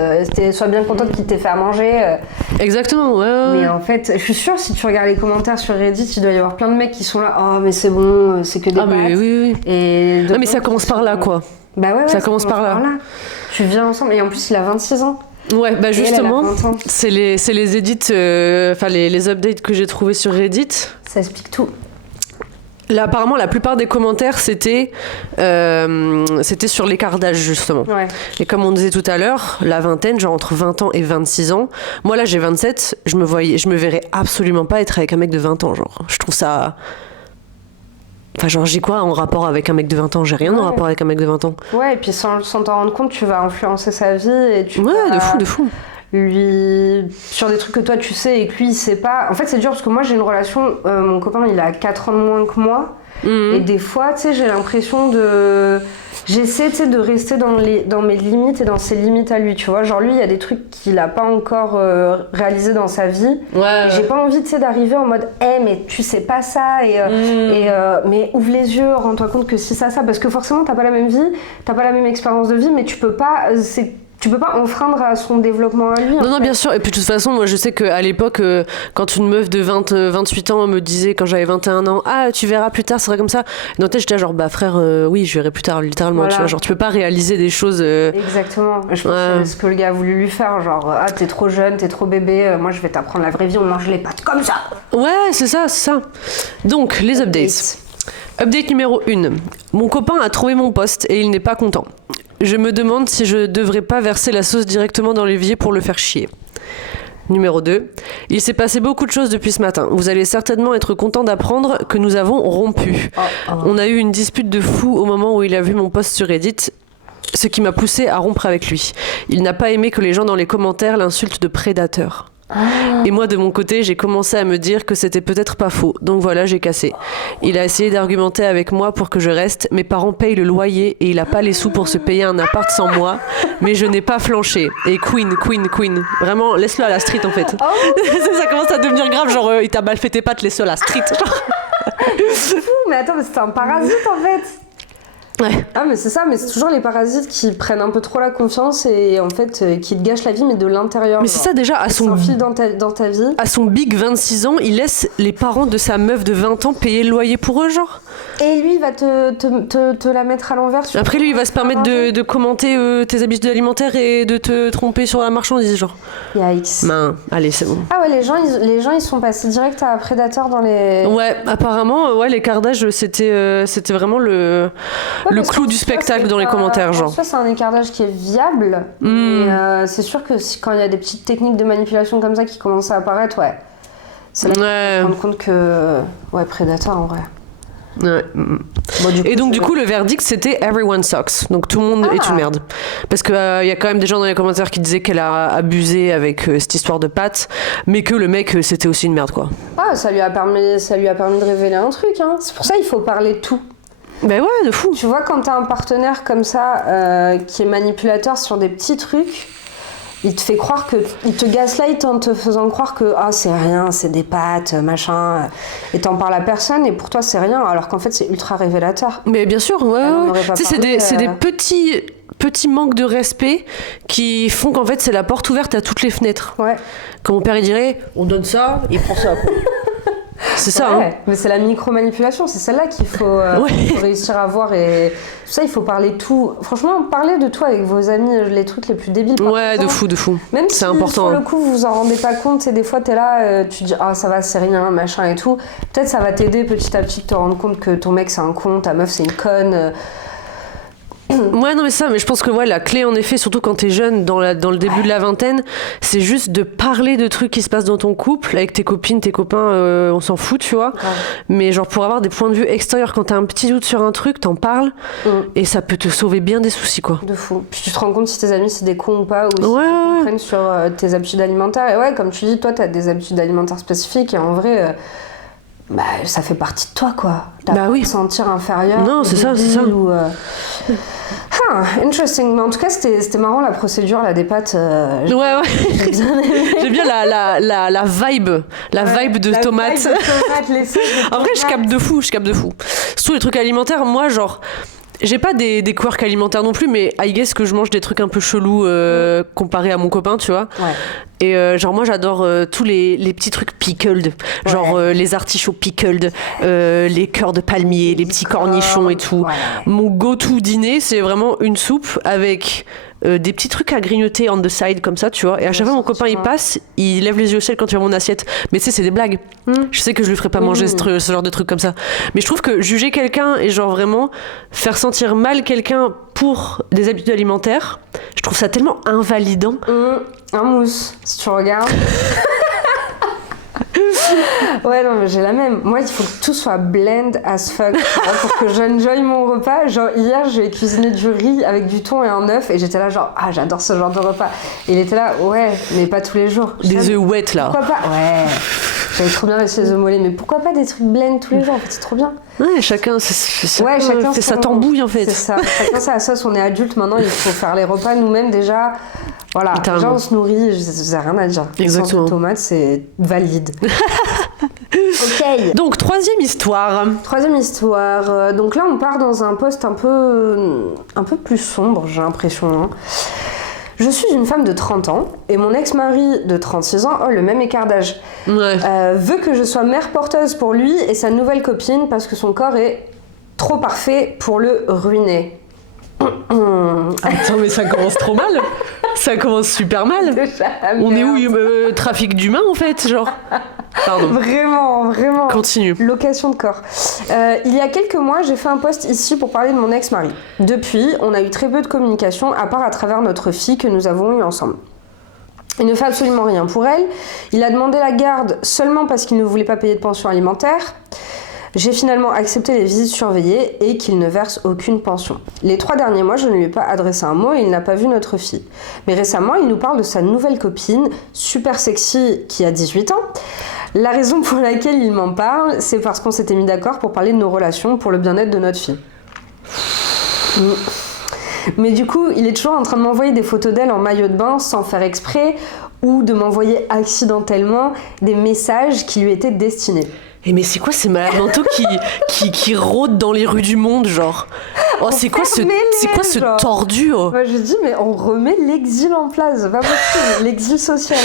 sois bien contente qu'il t'ait fait à manger. Exactement, ouais. Mais en fait, je suis sûre si tu regardes les commentaires sur Reddit, il doit y avoir plein de mecs qui sont là, oh mais c'est bon, c'est que des pâtes. Mais oui. Et mais ça commence par là quoi. Ouais, ça commence par là. Tu viens ensemble et en plus il a 26 ans. Ouais, justement, c'est les edits, les updates que j'ai trouvés sur Reddit. Ça explique tout. Là, apparemment, la plupart des commentaires, c'était sur l'écart d'âge, justement. Ouais. Et comme on disait tout à l'heure, la vingtaine, genre entre 20 ans et 26 ans. Moi, là, j'ai 27, je me verrais absolument pas être avec un mec de 20 ans, genre. Je trouve ça... Enfin, genre, j'ai quoi en rapport avec un mec de 20 ans? J'ai rien en rapport avec un mec de 20 ans. Ouais, et puis sans t'en rendre compte, tu vas influencer sa vie et tu vas... de fou. Lui... Sur des trucs que toi, tu sais et que lui, il sait pas. En fait, c'est dur parce que moi, j'ai une relation... mon copain, il a 4 ans de moins que moi. Et des fois, tu sais, j'ai l'impression de... j'essaie, tu sais, de rester dans mes limites et dans ses limites à lui, tu vois. Genre, lui, il y a des trucs qu'il a pas encore réalisés dans sa vie. Ouais. J'ai pas envie, tu sais, d'arriver en mode, mais tu sais pas ça, mais ouvre les yeux, rends-toi compte que si ça, parce que forcément, t'as pas la même vie, t'as pas la même expérience de vie, mais tu peux pas enfreindre à son développement à lui. Non, bien sûr. Et puis de toute façon, moi je sais qu'à l'époque, quand une meuf de 28 ans me disait, quand j'avais 21 ans, ah, tu verras plus tard, c'est vrai comme ça. Dans ta tête, j'étais genre, bah frère, oui, je verrai plus tard, littéralement. Voilà. Tu vois, genre, tu peux pas réaliser des choses. Exactement. Je pense que c'est ce que le gars a voulu lui faire. Genre, ah, t'es trop jeune, t'es trop bébé, moi je vais t'apprendre la vraie vie, on mange les pâtes comme ça. Ouais, c'est ça. Donc, les updates. Update numéro 1. Mon copain a trouvé mon poste et il n'est pas content. Je me demande si je devrais pas verser la sauce directement dans l'évier pour le faire chier. Numéro 2. Il s'est passé beaucoup de choses depuis ce matin. Vous allez certainement être content d'apprendre que nous avons rompu. On a eu une dispute de fou au moment où il a vu mon post sur Reddit, ce qui m'a poussé à rompre avec lui. Il n'a pas aimé que les gens dans les commentaires l'insultent de prédateur. Et moi de mon côté j'ai commencé à me dire que c'était peut-être pas faux, donc voilà, j'ai cassé. Il a essayé d'argumenter avec moi pour que je reste. Mes parents payent le loyer et il a pas les sous pour se payer un appart sans moi, mais je n'ai pas flanché. Et queen, vraiment laisse-le à la street en fait. Ça commence à devenir grave, genre il t'a mal fait tes pattes, laisse-le à la street. C'est fou, mais attends, mais c'est un parasite en fait. Ouais. Ah mais c'est ça, mais c'est toujours les parasites qui prennent un peu trop la confiance et en fait qui te gâchent la vie, mais de l'intérieur. Mais c'est ça déjà, à son s'enfile dans ta vie. À son big 26 ans, il laisse les parents de sa meuf de 20 ans payer le loyer pour eux, genre. Et lui il va te la mettre à l'envers. Après lui il va se permettre de commenter tes habitudes alimentaires et de te tromper sur la marchandise, genre. Yikes. Allez, c'est bon. Ah ouais, les gens ils sont passés direct à Predator dans les... Ouais, apparemment, ouais, les cardages c'était vraiment le clou du spectacle dans les commentaires, genre. Ça, c'est un écartage qui est viable, mais c'est sûr que quand il y a des petites techniques de manipulation comme ça qui commencent à apparaître, ouais. C'est là qu'on se rend compte que... Ouais, Predator, en vrai. Ouais. Bon, et donc du coup le verdict c'était everyone sucks, donc tout le monde est une merde, parce que y a quand même des gens dans les commentaires qui disaient qu'elle a abusé avec cette histoire de pâtes, mais que le mec c'était aussi une merde quoi. Ça lui a permis de révéler un truc, hein. C'est pour ça qu'il faut parler de tout. Ben ouais, de fou. Tu vois, quand t'as un partenaire comme ça qui est manipulateur sur des petits trucs, il te fait croire il te gaslight en te faisant croire que c'est rien, c'est des pâtes, machin, et t'en parles à personne et pour toi c'est rien, alors qu'en fait c'est ultra révélateur. Mais bien sûr, ouais. Tu sais, c'est des petits manques de respect qui font qu'en fait c'est la porte ouverte à toutes les fenêtres. Ouais. Comme mon père il dirait, on donne ça, il prend ça quoi. C'est ça, ouais, hein. Mais c'est la micro-manipulation, c'est celle-là qu'il faut réussir à voir. Et tout ça, il faut parler tout. Franchement, parler de tout avec vos amis, les trucs les plus débiles. Ouais, de fou. Même c'est si important. Sur le coup, vous vous en rendez pas compte, et des fois, t'es là, tu dis, ça va, c'est rien, machin et tout. Peut-être ça va t'aider petit à petit de te rendre compte que ton mec c'est un con, ta meuf c'est une conne. Ouais, non, mais ça, mais je pense que la clé, en effet, surtout quand t'es jeune, dans le début de la vingtaine, c'est juste de parler de trucs qui se passent dans ton couple, avec tes copines, tes copains, on s'en fout, tu vois. Ouais. Mais genre, pour avoir des points de vue extérieurs, quand t'as un petit doute sur un truc, t'en parles, et ça peut te sauver bien des soucis, quoi. De fou. Puis tu te rends compte si tes amis, c'est des cons ou pas, ou si ils comprennent sur tes habitudes alimentaires. Et ouais, comme tu dis, toi, t'as des habitudes alimentaires spécifiques, et en vrai... ça fait partie de toi, quoi. T'as pas à te sentir inférieur. Non, c'est ça. Ou, interesting. Mais en tout cas, c'était marrant la procédure là, des pâtes. Ouais. J'aime bien la vibe. Vibe de tomates. En vrai, je capte de fou. Surtout les trucs alimentaires, moi, genre... J'ai pas des quirks alimentaires non plus, mais I guess que je mange des trucs un peu chelous comparé à mon copain, tu vois. Ouais. Et genre moi j'adore tous les petits trucs pickled, genre les artichauts pickled, les cœurs de palmier, les petits cornichons et tout. Ouais. Mon go-to dîner, c'est vraiment une soupe avec... des petits trucs à grignoter on the side comme ça, tu vois. Et à chaque fois mon copain il passe, il lève les yeux au ciel quand il voit mon assiette. Mais tu sais, c'est des blagues. Je sais que je lui ferai pas manger ce genre de trucs comme ça. Mais je trouve que juger quelqu'un et genre vraiment faire sentir mal quelqu'un pour des habitudes alimentaires, je trouve ça tellement invalidant. Un mousse, si tu regardes. Ouais, non, mais j'ai la même. Moi, il faut que tout soit blend as fuck pour que j'enjoy mon repas. Genre, hier, j'ai cuisiné du riz avec du thon et un œuf et j'étais là, genre, j'adore ce genre de repas. Et il était là, ouais, mais pas tous les jours. Des œufs wet, là. Pourquoi pas ? Ouais. J'avais trop bien réussi les œufs mollets, mais pourquoi pas des trucs blend tous les jours, en fait, c'est trop bien. Ouais, chacun fait sa tambouille, en fait. C'est ça, chacun sa sauce, on est adulte maintenant, il faut faire les repas nous-mêmes déjà. Voilà, déjà on se nourrit, j'ai rien à dire. Exactement. Les tomates, c'est valide. Ok. Donc, troisième histoire. Donc là, on part dans un poste un peu plus sombre, j'ai l'impression. Hein. Je suis une femme de 30 ans et mon ex-mari de 36 ans, le même écart d'âge, veut que je sois mère porteuse pour lui et sa nouvelle copine parce que son corps est trop parfait pour le ruiner. Attends, mais ça commence trop mal. Ça commence super mal. Déjà, on est où trafic d'humains, en fait, genre. Pardon. Vraiment. Continue. Location de corps. Il y a quelques mois, j'ai fait un post ici pour parler de mon ex-mari. Depuis, on a eu très peu de communication, à part à travers notre fille que nous avons eue ensemble. Il ne fait absolument rien pour elle. Il a demandé la garde seulement parce qu'il ne voulait pas payer de pension alimentaire. J'ai finalement accepté les visites surveillées et qu'il ne verse aucune pension. Les 3 derniers mois, je ne lui ai pas adressé un mot et il n'a pas vu notre fille. Mais récemment, il nous parle de sa nouvelle copine, super sexy, qui a 18 ans. La raison pour laquelle il m'en parle, c'est parce qu'on s'était mis d'accord pour parler de nos relations pour le bien-être de notre fille. Mais du coup, il est toujours en train de m'envoyer des photos d'elle en maillot de bain sans faire exprès ou de m'envoyer accidentellement des messages qui lui étaient destinés. Mais c'est quoi ces malades mentaux qui rôdent dans les rues du monde, genre? Oh, c'est quoi ce tordu? Moi, je dis, mais on remet l'exil en place, pas possible, l'exil social.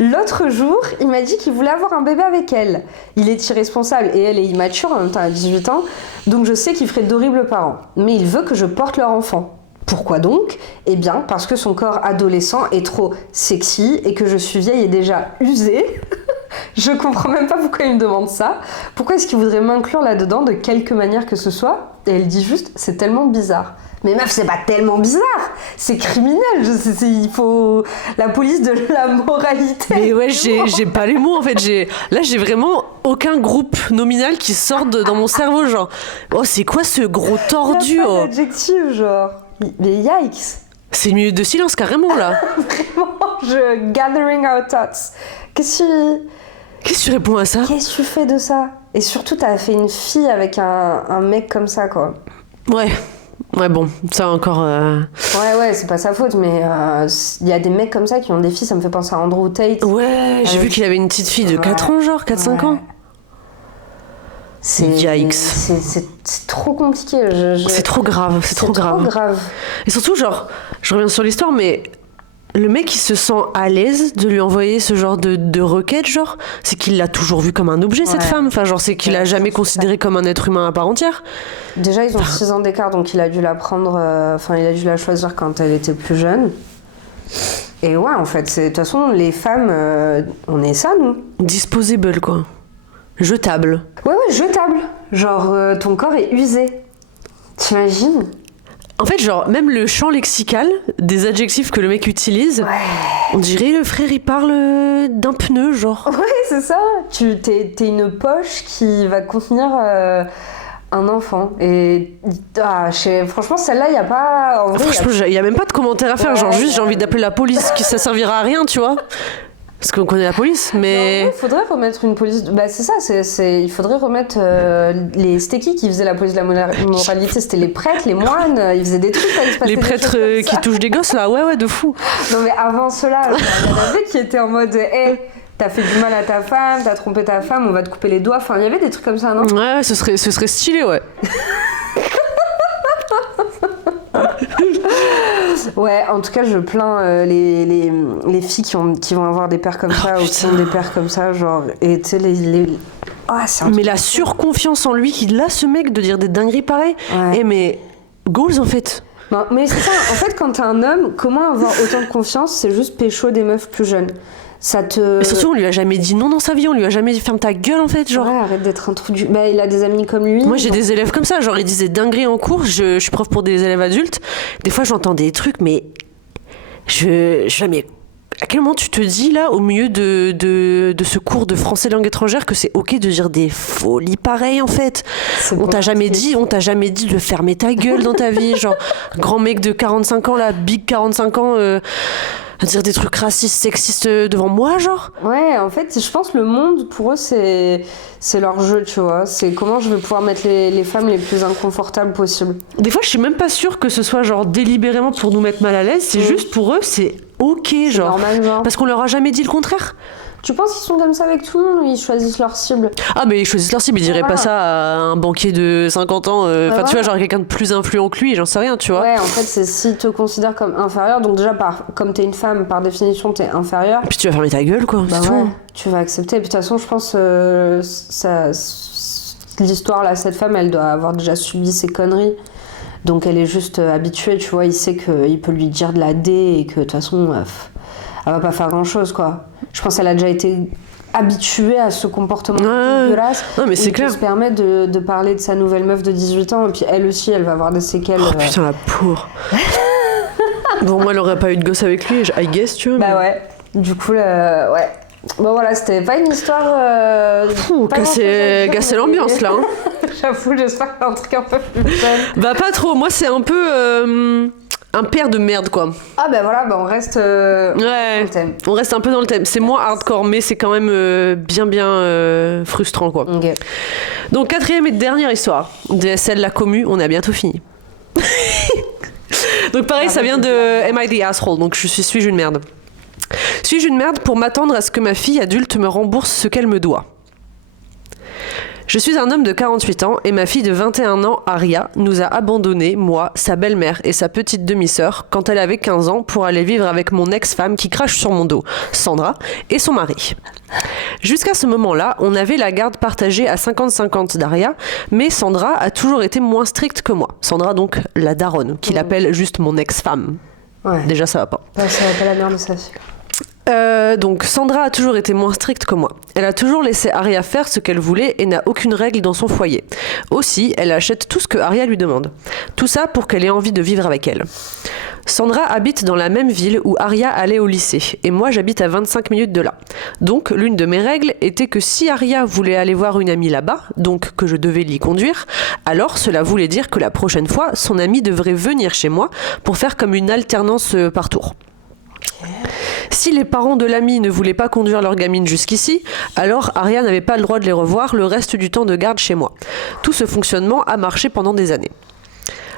L'autre jour, il m'a dit qu'il voulait avoir un bébé avec elle. Il est irresponsable et elle est immature, en même temps, elle a 18 ans, donc je sais qu'il ferait d'horribles parents. Mais il veut que je porte leur enfant. Pourquoi donc ? Eh bien, parce que son corps adolescent est trop sexy et que je suis vieille et déjà usée. Je comprends même pas pourquoi il me demande ça. Pourquoi est-ce qu'il voudrait m'inclure là-dedans de quelque manière que ce soit ? Et elle dit juste, c'est tellement bizarre. Mais meuf, c'est pas tellement bizarre, c'est criminel. Il faut la police de la moralité. Mais ouais, j'ai pas les mots en fait. J'ai vraiment aucun groupe nominal qui sort dans mon cerveau, genre. Oh, c'est quoi ce gros tordu? Il y a pas d'adjectif, genre. Mais yikes. C'est une minute de silence carrément là. Vraiment, gathering our thoughts. Qu'est-ce que tu réponds à ça? Qu'est-ce que tu fais de ça? Et surtout, t'as fait une fille avec un mec comme ça, quoi. Ouais, bon, ça encore... Ouais, c'est pas sa faute, mais il y a des mecs comme ça qui ont des filles, ça me fait penser à Andrew Tate. Ouais, j'ai vu qu'il avait une petite fille de 4 ans, genre, 4-5 ans. Yikes. C'est trop compliqué. C'est trop grave, c'est trop grave. Et surtout, genre, je reviens sur l'histoire, mais... Le mec, il se sent à l'aise de lui envoyer ce genre de requête, genre, c'est qu'il l'a toujours vu comme un objet, cette femme. Enfin, genre, c'est qu'il l'a jamais considéré comme un être humain à part entière. Déjà, ils ont 6 ans d'écart, donc il a dû la prendre... il a dû la choisir quand elle était plus jeune. Et ouais, en fait, de toute façon, les femmes, on est ça, nous. Disposable, quoi. Jetable. Ouais, jetable. Genre, ton corps est usé. T'imagines ? En fait, genre, même le champ lexical des adjectifs que le mec utilise, on dirait le frère, il parle d'un pneu, genre. Ouais, c'est ça. T'es une poche qui va contenir un enfant. Et franchement, celle-là, il n'y a pas... En vrai, franchement, il n'y a même pas de commentaire à faire. Genre, juste, j'ai envie d'appeler la police, que ça servira à rien, tu vois. Parce qu'on connaît la police, mais... Il faudrait remettre une police... Bah c'est ça, il faudrait remettre c'était qui faisaient la police de la moralité? C'était les prêtres, les moines, ils faisaient des trucs. Les prêtres qui touchent des gosses, là, ouais, de fou. Non mais avant cela, il y en avait qui étaient en mode... Hey, t'as fait du mal à ta femme, t'as trompé ta femme, on va te couper les doigts. Enfin, il y avait des trucs comme ça, non? Ouais, ce serait stylé, ouais. Ouais, en tout cas, je plains les filles qui vont avoir des pères comme ça ou qui ont des pères comme ça, genre. Et tu sais, mais la surconfiance en lui qu'il a, ce mec, de dire des dingueries pareilles. Ouais. Mais goals, en fait. Non, mais c'est ça, en fait, quand t'es un homme, comment avoir autant de confiance? C'est juste pécho des meufs plus jeunes. Mais surtout, on lui a jamais dit non dans sa vie, on lui a jamais dit ferme ta gueule en fait, genre. Ouais, arrête d'être un trou du... Bah, il a des amis comme lui. Moi, j'ai des élèves comme ça, genre ils disaient dingueries en cours, je suis prof pour des élèves adultes. Des fois, j'entends des trucs, mais jamais. À quel moment tu te dis là, au milieu de ce cours de français langue étrangère, que c'est ok de dire des folies pareilles en fait? On t'a jamais dit de fermer ta gueule dans ta vie, genre grand mec de 45 ans là, big 45 ans. à dire des trucs racistes, sexistes devant moi, genre. Ouais, en fait, je pense que le monde, pour eux, c'est leur jeu, tu vois. C'est comment je vais pouvoir mettre les femmes les plus inconfortables possible. Des fois, je suis même pas sûre que ce soit genre délibérément pour nous mettre mal à l'aise. C'est juste pour eux, c'est ok, genre. Normal, genre. Parce qu'on leur a jamais dit le contraire. Tu penses qu'ils sont comme ça avec tout le monde ou ils choisissent leur cible? Ah, mais ils choisissent leur cible, ils diraient pas ça à un banquier de 50 ans. Enfin, tu vois, genre quelqu'un de plus influent que lui, j'en sais rien, tu vois. Ouais, en fait, c'est s'ils te considèrent comme inférieur. Donc, déjà, comme t'es une femme, par définition, t'es inférieur. Et puis tu vas fermer ta gueule, quoi. Bah c'est ouais, tout. tu vas accepter. Et puis, de toute façon, je pense l'histoire, là, cette femme, elle doit avoir déjà subi ces conneries. Donc, elle est juste habituée, tu vois. Il sait qu'il peut lui dire de la D et que, de toute façon, elle va pas faire grand-chose, quoi. Je pense qu'elle a déjà été habituée à ce comportement dégueulasse. Non, mais c'est clair. Qui se permet de parler de sa nouvelle meuf de 18 ans. Et puis, elle aussi, elle va avoir des séquelles. Oh putain, la pauvre. Bon, moi, elle aurait pas eu de gosse avec lui, I guess, tu vois. Bah ouais. Du coup, ouais. Bon voilà, c'était pas une histoire... casser l'ambiance, là. Hein. J'avoue, j'espère un truc un peu plus fun. Bah pas trop, moi c'est un peu un père de merde, quoi. Ah bah voilà, on reste dans le thème. On reste un peu dans le thème. C'est moins hardcore, mais c'est quand même bien frustrant, quoi. Okay. Donc 4e et dernière histoire. DSL la commu, on a bientôt fini. Donc pareil, ça vient de Am I the Asshole, donc suis-je une merde. Suis-je une merde pour m'attendre à ce que ma fille adulte me rembourse ce qu'elle me doit? Je suis un homme de 48 ans et ma fille de 21 ans, Aria, nous a abandonnés, moi, sa belle-mère et sa petite demi-sœur, quand elle avait 15 ans pour aller vivre avec mon ex-femme qui crache sur mon dos, Sandra, et son mari. Jusqu'à ce moment-là, on avait la garde partagée à 50-50 d'Aria, mais Sandra a toujours été moins stricte que moi. Sandra, donc, la daronne, qui l'appelle juste mon ex-femme. Ouais. Déjà, ça va pas. Ouais, ça va pas la merde de sa fille. Donc Sandra a toujours été moins stricte que moi. Elle a toujours laissé Aria faire ce qu'elle voulait et n'a aucune règle dans son foyer. Aussi, elle achète tout ce que Aria lui demande. Tout ça pour qu'elle ait envie de vivre avec elle. Sandra habite dans la même ville où Aria allait au lycée et moi j'habite à 25 minutes de là. Donc l'une de mes règles était que si Aria voulait aller voir une amie là-bas, donc que je devais l'y conduire, alors cela voulait dire que la prochaine fois, son amie devrait venir chez moi pour faire comme une alternance par tour. Si les parents de l'amie ne voulaient pas conduire leur gamine jusqu'ici, alors Aria n'avait pas le droit de les revoir le reste du temps de garde chez moi. Tout ce fonctionnement a marché pendant des années.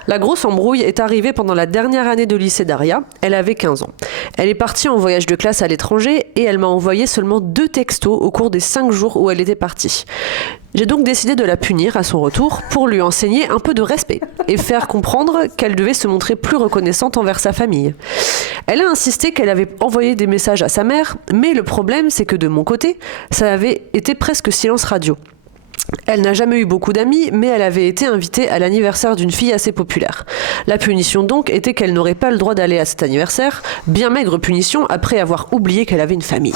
La grosse embrouille est arrivée pendant la dernière année de lycée d'Aria. Elle avait 15 ans. Elle est partie en voyage de classe à l'étranger et elle m'a envoyé seulement 2 textos au cours des 5 jours où elle était partie. J'ai donc décidé de la punir à son retour pour lui enseigner un peu de respect et faire comprendre qu'elle devait se montrer plus reconnaissante envers sa famille. Elle a insisté qu'elle avait envoyé des messages à sa mère, mais le problème c'est que de mon côté, ça avait été presque silence radio. Elle n'a jamais eu beaucoup d'amis, mais elle avait été invitée à l'anniversaire d'une fille assez populaire. La punition donc était qu'elle n'aurait pas le droit d'aller à cet anniversaire, bien maigre punition après avoir oublié qu'elle avait une famille.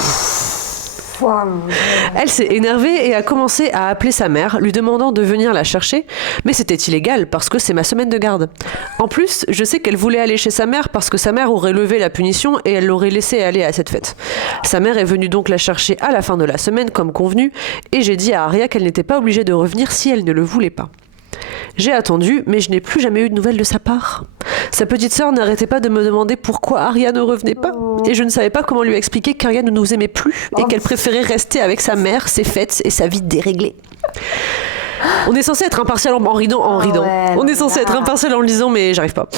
Elle s'est énervée et a commencé à appeler sa mère, lui demandant de venir la chercher, mais c'était illégal parce que c'est ma semaine de garde. En plus, je sais qu'elle voulait aller chez sa mère parce que sa mère aurait levé la punition et elle l'aurait laissée aller à cette fête. Sa mère est venue donc la chercher à la fin de la semaine comme convenu et j'ai dit à Aria qu'elle n'était pas obligée de revenir si elle ne le voulait pas. J'ai attendu, mais je n'ai plus jamais eu de nouvelles de sa part. Sa petite sœur n'arrêtait pas de me demander pourquoi Aria ne revenait pas. Et je ne savais pas comment lui expliquer qu'Aria ne nous aimait plus et qu'elle préférait rester avec sa mère, ses fêtes et sa vie déréglée. On est censé être impartial en ridant. Ouais, On est censé être impartial en le disant, mais j'arrive pas.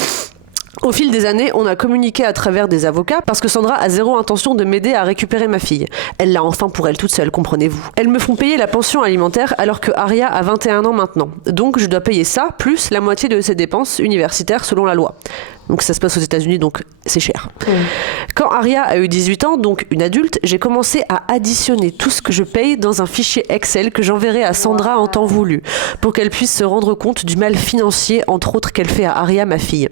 Au fil des années, on a communiqué à travers des avocats parce que Sandra a zéro intention de m'aider à récupérer ma fille. Elle l'a enfin pour elle toute seule, comprenez-vous. Elles me font payer la pension alimentaire alors que Aria a 21 ans maintenant. Donc je dois payer ça, plus la moitié de ses dépenses universitaires selon la loi. Donc ça se passe aux États-Unis, donc c'est cher. Quand Aria a eu 18 ans, donc une adulte, j'ai commencé à additionner tout ce que je paye dans un fichier Excel que j'enverrai à Sandra en temps voulu, pour qu'elle puisse se rendre compte du mal financier, entre autres, qu'elle fait à Aria, ma fille.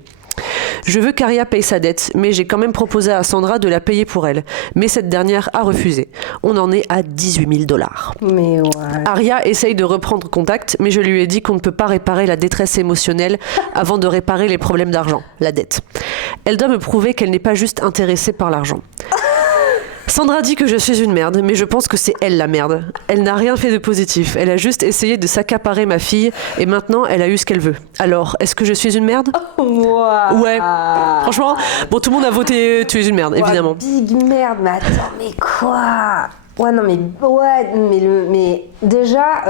Je veux qu'Aria paye sa dette, mais j'ai quand même proposé à Sandra de la payer pour elle. Mais cette dernière a refusé. On en est à 18 000 $. Mais ouais. Aria essaye de reprendre contact, mais je lui ai dit qu'on ne peut pas réparer la détresse émotionnelle avant de réparer les problèmes d'argent, la dette. Elle doit me prouver qu'elle n'est pas juste intéressée par l'argent. Sandra dit que je suis une merde, mais je pense que c'est elle la merde. Elle n'a rien fait de positif. Elle a juste essayé de s'accaparer ma fille et maintenant elle a eu ce qu'elle veut. Alors, est-ce que je suis une merde ? Wow. Ouais. Franchement, bon, tout le monde a voté tu es une merde, évidemment. Big merde, mais attends, mais quoi ? Ouais, non, mais déjà,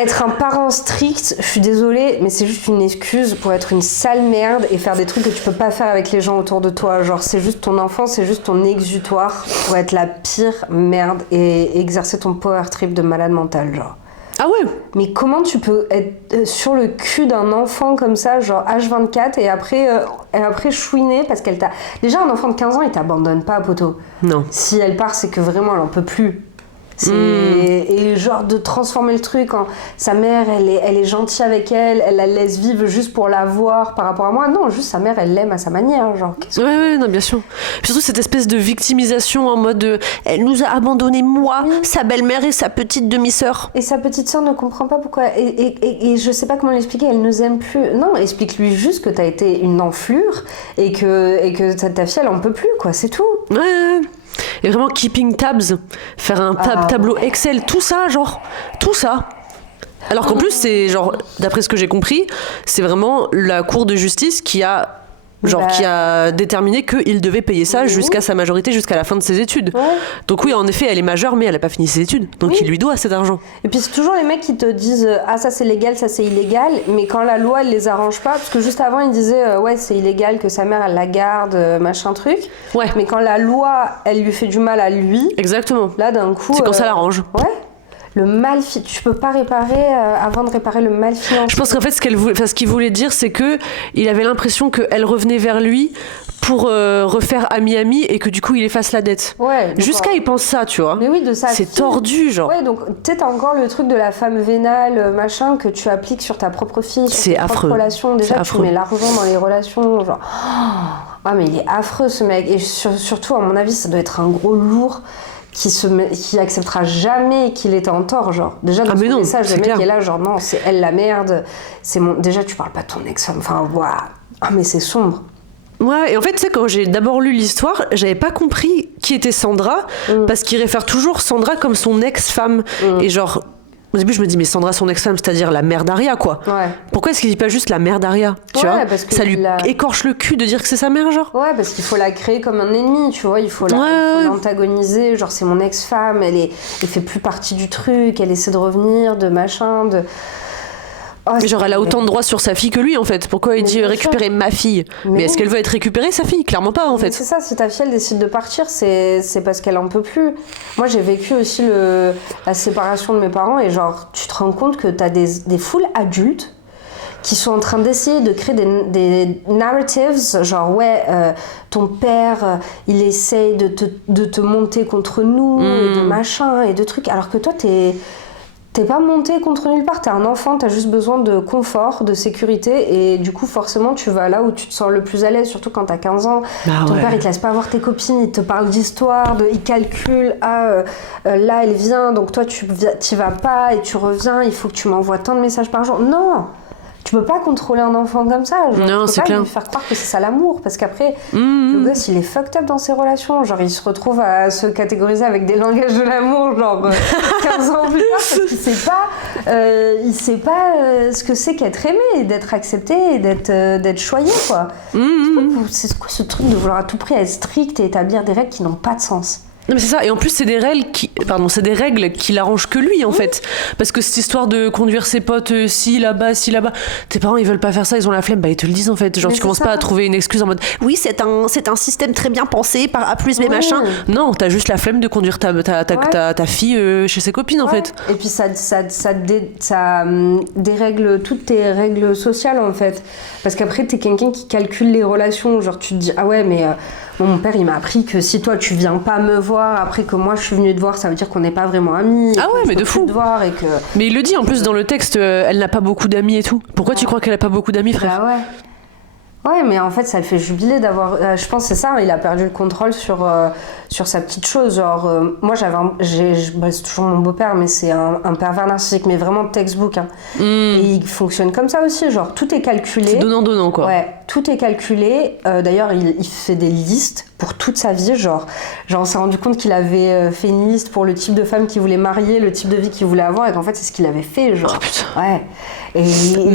être un parent strict, je suis désolée, mais c'est juste une excuse pour être une sale merde et faire des trucs que tu peux pas faire avec les gens autour de toi. Genre, c'est juste ton enfant, c'est juste ton exutoire pour être la pire merde et exercer ton power trip de malade mental, genre. Ah ouais ? Mais comment tu peux être sur le cul d'un enfant comme ça, genre H24, et après chouiner parce qu'elle t'a... Déjà, un enfant de 15 ans, il t'abandonne pas, poteau. Non. Si elle part, c'est que vraiment, elle en peut plus. Et genre de transformer le truc en sa mère elle est gentille avec elle la laisse vivre juste pour la voir par rapport à moi, non, juste sa mère elle l'aime à sa manière, genre ouais, non, bien sûr. Puis surtout cette espèce de victimisation en mode elle nous a abandonné, moi, sa belle-mère et sa petite demi-sœur, et sa petite sœur ne comprend pas pourquoi et je sais pas comment l'expliquer, elle nous aime plus. Non, explique-lui juste que t'as été une enflure et que ta fille elle en peut plus, quoi, c'est tout. Ouais. Et vraiment keeping tabs, faire un tableau Excel, tout ça. Alors qu'en plus, c'est genre, d'après ce que j'ai compris, c'est vraiment la Cour de justice qui a déterminé qu'il devait payer ça jusqu'à sa majorité, jusqu'à la fin de ses études. Ouais. Donc oui, en effet, elle est majeure, mais elle n'a pas fini ses études. Donc il lui doit cet argent. Et puis c'est toujours les mecs qui te disent « Ah, ça c'est légal, ça c'est illégal », mais quand la loi, elle les arrange pas, parce que juste avant, ils disaient « Ouais, c'est illégal que sa mère, elle la garde, machin truc ». Ouais. Mais quand la loi, elle lui fait du mal à lui... Exactement. Là, d'un coup... C'est quand ça l'arrange. Ouais. Le mal, tu peux pas réparer avant de réparer le mal financier. Je pense qu'en fait, ce qu'il voulait dire, c'est que il avait l'impression qu'elle revenait vers lui pour refaire ami-ami et que du coup, il efface la dette. Ouais. Jusqu'à il pense ça, tu vois. Mais oui, de ça. C'est tordu, genre. Ouais, donc tu sais, t'as encore le truc de la femme vénale, machin, que tu appliques sur ta propre fille, sur ta propre relation. Déjà, tu mets l'argent dans les relations, genre. Ah, mais il est affreux, ce mec. Et surtout, à mon avis, ça doit être un gros lourd qui acceptera jamais qu'il était en tort, genre. Déjà, dans son message, le mec est là, genre, non, c'est elle la merde, déjà, tu parles pas de ton ex-femme, enfin, waouh. Ah, mais c'est sombre. Ouais, et en fait, tu sais, quand j'ai d'abord lu l'histoire, j'avais pas compris qui était Sandra, parce qu'il réfère toujours Sandra comme son ex-femme. Et genre, au début, je me dis, mais Sandra, son ex-femme, c'est-à-dire la mère d'Aria, quoi. Ouais. Pourquoi est-ce qu'il dit pas juste la mère d'Aria, tu vois, parce que ça lui écorche le cul de dire que c'est sa mère, genre. Ouais, parce qu'il faut la créer comme un ennemi, tu vois, il faut l'antagoniser, genre, c'est mon ex-femme, elle fait plus partie du truc, elle essaie de revenir, de machin, de... Oh, genre elle a autant de droits sur sa fille que lui, en fait. Pourquoi il dit récupérer ma fille ? Mais est-ce qu'elle veut être récupérée, sa fille ? Clairement pas, en fait. C'est ça, si ta fille elle décide de partir, c'est parce qu'elle en peut plus. Moi j'ai vécu aussi la séparation de mes parents et genre tu te rends compte que t'as des foules adultes qui sont en train d'essayer de créer des narratives, genre ton père il essaye de te monter contre nous et de machin et de trucs, alors que toi t'es pas monté contre nulle part, t'es un enfant, t'as juste besoin de confort, de sécurité, et du coup forcément tu vas là où tu te sens le plus à l'aise, surtout quand t'as 15 ans. Ton père il te laisse pas voir tes copines, il te parle d'histoire, il calcule, là elle vient, donc toi t'y vas pas et tu reviens, il faut que tu m'envoies tant de messages par jour. Non, tu peux pas contrôler un enfant comme ça, genre, non, tu peux pas clair. lui faire croire que c'est ça l'amour, parce qu'après le gosse il est fucked up dans ses relations, genre il se retrouve à se catégoriser avec des langages de l'amour, genre 15 ans plus tard, parce qu'il sait pas ce que c'est qu'être aimé, et d'être accepté, et d'être choyé, quoi. C'est quoi ce truc de vouloir à tout prix être strict et établir des règles qui n'ont pas de sens? Non mais c'est ça, et en plus c'est des règles qui l'arrangent que lui, en fait, parce que cette histoire de conduire ses potes ci là-bas, tes parents ils veulent pas faire ça, ils ont la flemme, ils te le disent, en fait, genre mais tu commences pas à trouver une excuse en mode oui c'est un système très bien pensé par A plus B machin. Non, t'as juste la flemme de conduire ta fille chez ses copines, en fait. Et puis ça dérègle toutes tes règles sociales, en fait, parce qu'après t'es quelqu'un qui calcule les relations, genre tu te dis ah ouais mais mon père il m'a appris que si toi tu viens pas me voir après que moi je suis venue te voir, ça veut dire qu'on n'est pas vraiment amis. Ah ouais, mais de fou. Mais il le dit en plus dans le texte, elle n'a pas beaucoup d'amis et tout. Pourquoi tu crois qu'elle a pas beaucoup d'amis, frère? Bah ouais. Ouais, mais en fait, ça le fait jubiler d'avoir... je pense que c'est ça, il a perdu le contrôle sur sa petite chose. Genre, moi, c'est toujours mon beau-père, mais c'est un pervers narcissique, mais vraiment textbook. Hein. Et il fonctionne comme ça aussi, genre, tout est calculé. C'est donnant-donnant, quoi. Ouais, tout est calculé. D'ailleurs, il fait des listes pour toute sa vie. Genre on s'est rendu compte qu'il avait fait une liste pour le type de femme qu'il voulait marier, le type de vie qu'il voulait avoir, et qu'en fait, c'est ce qu'il avait fait. Genre. Oh putain. Ouais.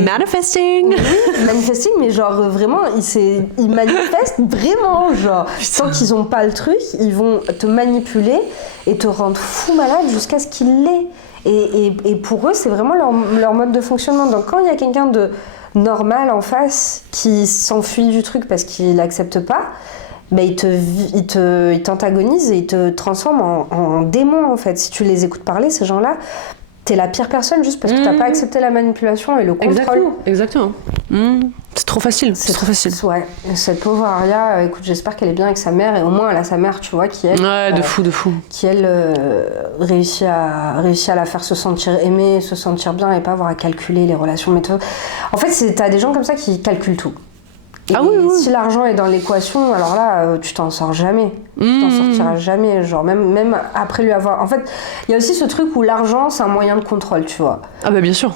Manifesting. Oui, manifesting, mais genre vraiment, ils manifestent vraiment. Genre, tant qu'ils ont pas le truc, ils vont te manipuler et te rendre fou malade jusqu'à ce qu'il l'ait. Et pour eux, c'est vraiment leur mode de fonctionnement. Donc quand il y a quelqu'un de normal en face qui s'enfuit du truc parce qu'il n'accepte pas, bah il t'antagonise et il te transforme en démon en fait. Si tu les écoutes parler, ces gens-là, t'es la pire personne juste parce que t'as pas accepté la manipulation et le contrôle. Exactement. C'est trop facile. C'est trop facile. Ouais. Cette pauvre Aria, écoute, j'espère qu'elle est bien avec sa mère, et au moins elle a sa mère, tu vois, qui elle. Ouais, de fou. Qui elle réussit à la faire se sentir aimée, se sentir bien et pas avoir à calculer les relations. Mais en fait, t'as des gens comme ça qui calculent tout. Et oui. si l'argent est dans l'équation, alors là, tu t'en sors jamais. Tu t'en sortiras jamais. Genre, même après lui avoir. En fait, il y a aussi ce truc où l'argent, c'est un moyen de contrôle, tu vois. Ah, bah bien sûr.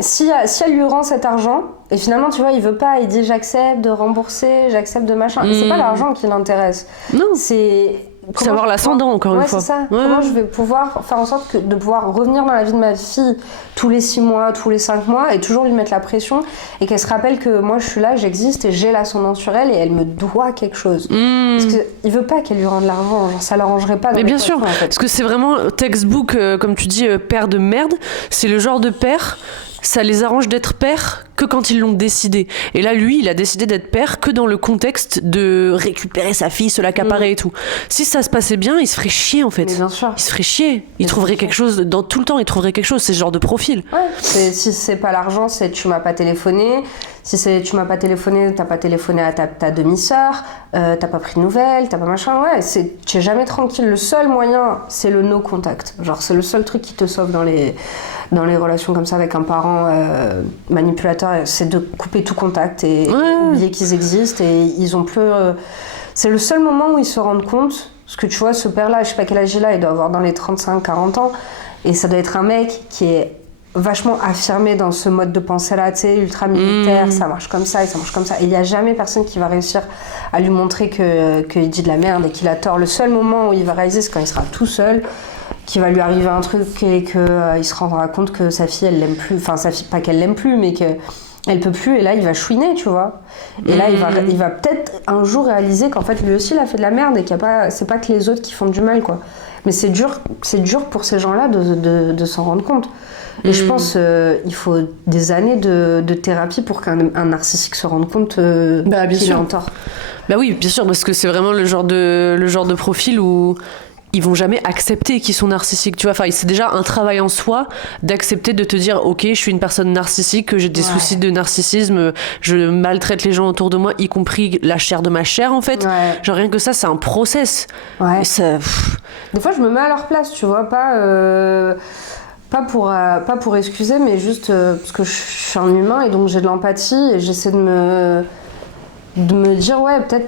Si elle lui rend cet argent, et finalement, tu vois, il veut pas, il dit j'accepte de rembourser, j'accepte de machin. Et c'est pas l'argent qui l'intéresse. Non. C'est. Savoir l'ascendant, encore une fois. Ouais, c'est ça. Ouais. Comment je vais pouvoir faire en sorte de pouvoir revenir dans la vie de ma fille tous les 6 mois, tous les 5 mois, et toujours lui mettre la pression, et qu'elle se rappelle que moi je suis là, j'existe, et j'ai l'ascendant sur elle, et elle me doit quelque chose. Parce qu'il veut pas qu'elle lui rende l'argent, genre ça l'arrangerait pas. Mais bien sûr, en fait. Parce que c'est vraiment textbook, comme tu dis, père de merde. C'est le genre de père, ça les arrange d'être père que quand ils l'ont décidé. Et là, lui, il a décidé d'être père que dans le contexte de récupérer sa fille, se l'accaparer et tout. Si ça se passait bien, il se ferait chier, en fait. Mais bien sûr. Il se ferait chier. Il trouverait quelque chose, dans tout le temps, il trouverait quelque chose. C'est ce genre de profil. Ouais. Si c'est pas l'argent, c'est tu m'as pas téléphoné. Si c'est tu m'as pas téléphoné, t'as pas téléphoné à ta demi-sœur, t'as pas pris de nouvelles, t'as pas machin. Ouais, tu es jamais tranquille. Le seul moyen, c'est le no contact. Genre, c'est le seul truc qui te sauve dans les relations comme ça avec un parent manipulateur, c'est de couper tout contact et oublier qu'ils existent, et ils ont plus. C'est le seul moment où ils se rendent compte. Parce que tu vois, ce père-là, je sais pas quel âge il a, il doit avoir dans les 35-40 ans, et ça doit être un mec qui est vachement affirmé dans ce mode de pensée-là, tu sais, ultra militaire, ça marche comme ça et ça marche comme ça. Et il n'y a jamais personne qui va réussir à lui montrer qu'il dit de la merde et qu'il a tort. Le seul moment où il va réaliser, c'est quand il sera tout seul, qu'il va lui arriver un truc et qu'il se rendra compte que sa fille, elle l'aime plus. Enfin, sa fille, pas qu'elle l'aime plus, mais qu'elle peut plus. Et là, il va chouiner, tu vois. Et là, il va peut-être un jour réaliser qu'en fait, lui aussi, il a fait de la merde et c'est pas que les autres qui font du mal, quoi. Mais c'est dur pour ces gens-là de s'en rendre compte. Et je pense qu'il faut des années de thérapie pour qu'un narcissique se rende compte qu'il est en tort. Bah oui, bien sûr, parce que c'est vraiment le genre de profil où ils vont jamais accepter qu'ils sont narcissiques, tu vois. Enfin, c'est déjà un travail en soi d'accepter de te dire ok, je suis une personne narcissique, j'ai des soucis de narcissisme, je maltraite les gens autour de moi, y compris la chair de ma chair, en fait. Genre rien que ça, c'est un process. Et ça... Des fois, je me mets à leur place, tu vois, pas pour excuser, mais juste parce que je suis un humain et donc j'ai de l'empathie et j'essaie de me dire ouais, peut-être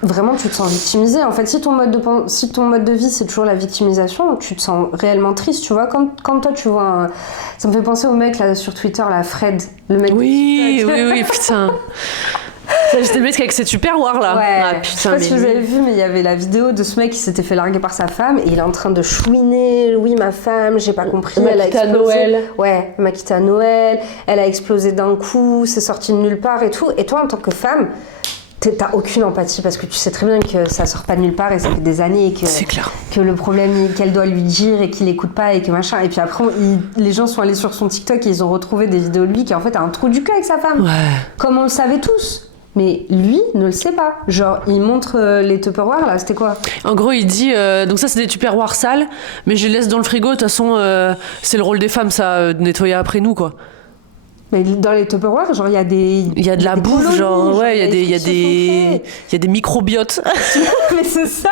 vraiment tu te sens victimisé. En fait, si ton mode de vie c'est toujours la victimisation, tu te sens réellement triste, tu vois. Quand toi tu vois ça me fait penser au mec là sur Twitter, là, Fred, le mec. Oui, putain. C'était le mec avec ses tupperwares là. Ouais. Ah, putain, je sais pas si vous avez vu, mais il y avait la vidéo de ce mec qui s'était fait larguer par sa femme et il est en train de chouiner. Oui, ma femme, j'ai pas compris. Elle a explosé. Noël. Ouais, elle m'a quitté à Noël. Elle a explosé d'un coup, c'est sorti de nulle part et tout. Et toi, en tant que femme, t'as aucune empathie parce que tu sais très bien que ça sort pas de nulle part et ça fait des années c'est clair. Que le problème qu'elle doit lui dire et qu'il écoute pas et que machin. Et puis après, les gens sont allés sur son TikTok et ils ont retrouvé des vidéos de lui qui en fait a un trou du cul avec sa femme. Ouais. Comme on le savait tous. Mais lui ne le sait pas. Genre, il montre les Tupperware, là, c'était quoi ? En gros, il dit, donc ça c'est des Tupperware sales, mais je les laisse dans le frigo, de toute façon, c'est le rôle des femmes, ça, de nettoyer après nous, quoi. Mais dans les Tupperware, genre, il y a des... Il y a de la bouffe, colonies, genre, ouais, il y a des microbiotes. Mais c'est ça.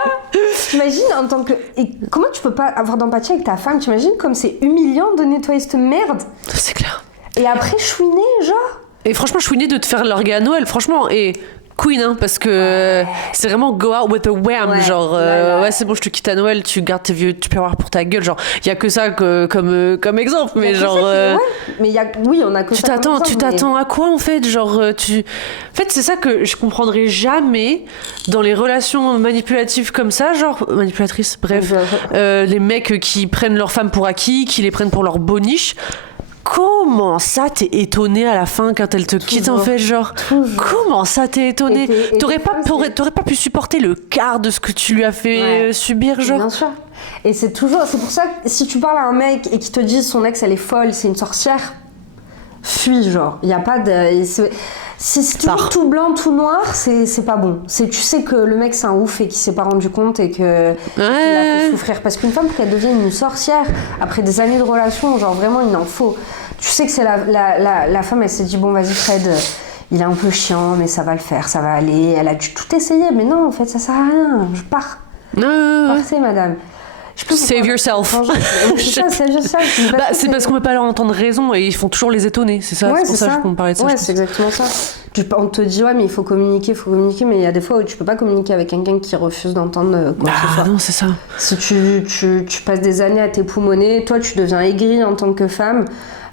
T'imagines, en tant que... Et comment tu peux pas avoir d'empathie avec ta femme ? T'imagines comme c'est humiliant de nettoyer cette merde ? C'est clair. Et après, chouiner, genre... Et franchement, chouiner de te faire larguer à Noël, franchement, et Queen, hein, parce que c'est vraiment go out with a wham, Ouais, genre ouais. c'est bon, je te quitte à Noël, tu gardes tes vieux tupperwares pour ta gueule, genre il y a que ça comme exemple, mais genre Mais oui, on a que tu ça comme t'attends exemple, à quoi en fait, genre en fait c'est ça que je comprendrai jamais dans les relations manipulatives comme ça, genre manipulatrices, bref, les mecs qui prennent leurs femmes pour acquis, qui les prennent pour leur boniche. Comment ça t'es étonné à la fin quand elle te quitte en fait, genre comment ça t'es étonné? T'aurais pas pu supporter le quart de ce que tu lui as fait subir, genre? Bien sûr. Et c'est pour ça que si tu parles à un mec et qu'il te dit son ex elle est folle, c'est une sorcière, fuis, genre. Il y a pas de. Si c'est toujours tout blanc, tout noir, c'est pas bon. Tu sais que le mec c'est un ouf et qu'il s'est pas rendu compte et que qu'il a fait souffrir. Parce qu'une femme, pour qu'elle devienne une sorcière, après des années de relation, genre vraiment il en faut. Tu sais que c'est la femme, elle s'est dit bon vas-y Fred, il est un peu chiant mais ça va le faire, ça va aller. Elle a dû tout essayer mais non en fait ça sert à rien, je pars. Partez madame. Save yourself. C'est parce qu'on peut pas leur entendre raison et ils font toujours les étonner, c'est ça. C'est pour ça qu'on parlait de ça. Ouais, c'est exactement ça. On te dit ouais mais il faut communiquer, mais il y a des fois où tu peux pas communiquer avec quelqu'un qui refuse d'entendre quoi que ce soit. Non, c'est ça. Si tu passes des années à t'époumoner, toi tu deviens aigrie en tant que femme.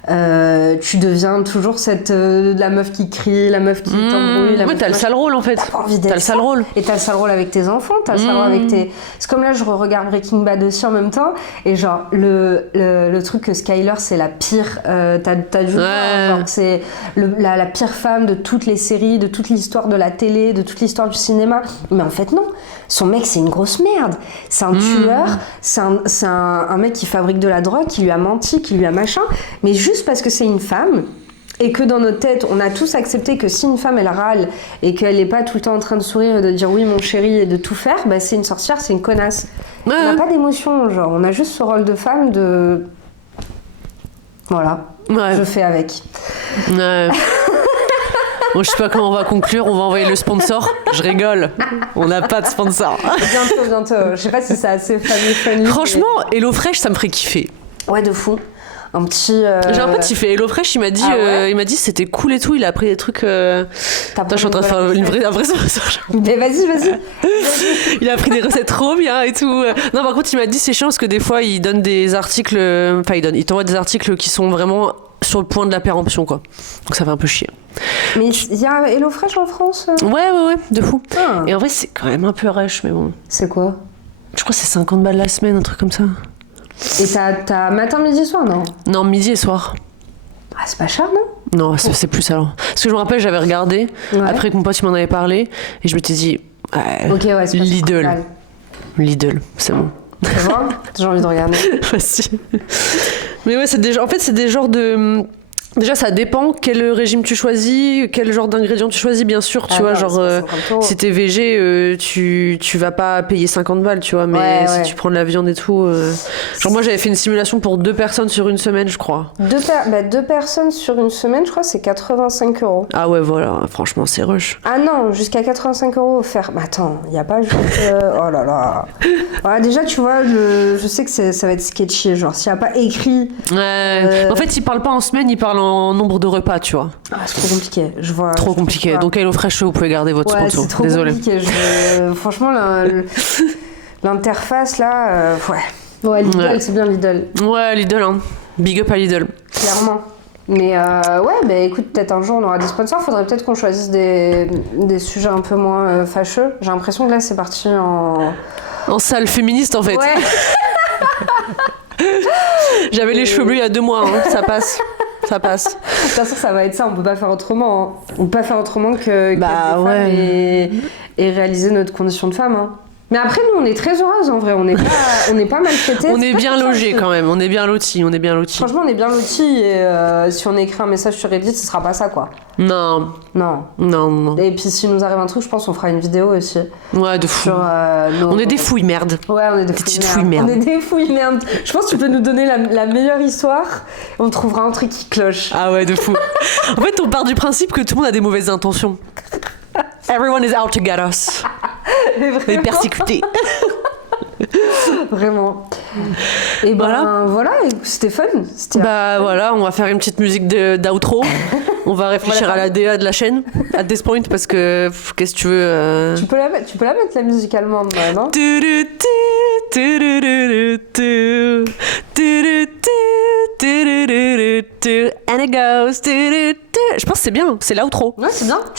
Tu deviens toujours la meuf qui crie, la meuf qui t'embrouille. Ouais, t'as le sale rôle en fait. T'as le sale rôle. Et t'as le sale rôle avec tes enfants, t'as le sale rôle avec tes. C'est comme là, je regarde Breaking Bad aussi en même temps, et genre le truc que Skyler c'est la pire. T'as dû voir, genre c'est la pire femme de toutes les séries, de toute l'histoire de la télé, de toute l'histoire du cinéma. Mais en fait non, son mec c'est une grosse merde. C'est un tueur, c'est un mec qui fabrique de la drogue, qui lui a menti, qui lui a machin, mais juste parce que c'est une femme et que dans notre tête on a tous accepté que si une femme elle râle et qu'elle n'est pas tout le temps en train de sourire et de dire oui mon chéri et de tout faire, bah c'est une sorcière, c'est une connasse. On n'a pas d'émotion, genre on a juste ce rôle de femme de voilà, je fais avec. Bon, je sais pas comment on va conclure, on va envoyer le sponsor. Je rigole, on n'a pas de sponsor. Bientôt. Je sais pas si c'est assez family. Franchement, HelloFresh, ça me ferait kiffer. Ouais, de fou. Un petit. J'ai un pote qui fait HelloFresh, il m'a dit c'était cool et tout, il a appris des trucs. Attends, je suis en train de faire un vrai sponsor. Mais vas-y. Il a appris des recettes trop bien et tout. Non, par contre, il m'a dit c'est chiant parce que des fois, il donne des articles. Enfin, il t'envoie des articles qui sont vraiment sur le point de la péremption, quoi. Donc ça fait un peu chier. Mais il y a HelloFresh en France Ouais, de fou. Et en vrai, c'est quand même un peu rush, mais bon. C'est quoi? Je crois que c'est 50 balles la semaine, un truc comme ça. Et t'as matin, midi, soir, non? Non, midi et soir. Ah, c'est pas cher, non? Non, c'est plus alors. Parce que je me rappelle, j'avais regardé, après que mon pote il m'en avait parlé, et je m'étais dit, c'est Lidl, c'est bon. Tu vois? J'ai envie de regarder. Facile. Mais ouais, c'est des genres de... Déjà, ça dépend quel régime tu choisis, quel genre d'ingrédients tu choisis, bien sûr. Tu vois, genre, si t'es végé, tu vas pas payer 50 balles, tu vois. Mais si tu prends de la viande et tout. Genre, moi, j'avais fait une simulation pour 2 personnes sur une semaine, je crois. 2 personnes sur une semaine, je crois, c'est 85 €. Ah ouais, voilà, franchement, c'est rush. Ah non, jusqu'à 85 € offert. Mais attends, il n'y a pas juste. Oh là là. Voilà, déjà, tu vois, je sais que ça va être sketchy. Genre, s'il n'y a pas écrit. En fait, ils parlent pas en semaine, ils parlent en nombre de repas, tu vois. Ah, c'est trop compliqué. Trop compliqué. Donc, HelloFresh, vous pouvez garder votre sponsor. C'est trop Désolé. Compliqué. Franchement, l'interface là, ouais, Lidl, c'est bien Lidl. Ouais, Lidl, hein. Big up à Lidl. Clairement. Mais écoute, peut-être un jour on aura des sponsors. Faudrait peut-être qu'on choisisse des sujets un peu moins fâcheux. J'ai l'impression que là c'est parti en salle féministe en fait. Ouais. J'avais les cheveux bleus il y a 2 mois, hein. Ça passe. De toute façon, ça va être ça. On peut pas faire autrement. Hein. On peut pas faire autrement que femmes et réaliser notre condition de femme. Hein. Mais après, nous, on est très heureuses en vrai. On n'est pas maltraités. On est bien logés quand même. On est bien lotis. Franchement, on est bien lotis. Et si on écrit un message sur Reddit, ce sera pas ça, quoi. Non. Et puis, s'il nous arrive un truc, je pense qu'on fera une vidéo aussi. Ouais, de fou. On est des fouilles merde. Ouais, on est des petites fouilles merde. On est des fouilles merde. Je pense que tu peux nous donner la meilleure histoire. Et on trouvera un truc qui cloche. Ah ouais, de fou. En fait, on part du principe que tout le monde a des mauvaises intentions. Everyone is out to get us. Les persécutés. Vraiment. Et voilà, c'était fun. Voilà, on va faire une petite musique d'outro. On va réfléchir à la DA de la chaîne, à this point, parce que qu'est-ce que tu veux Tu peux la mettre la musique allemande, non? And it goes. Je pense que c'est bien, c'est l'outro. Ouais, c'est bien.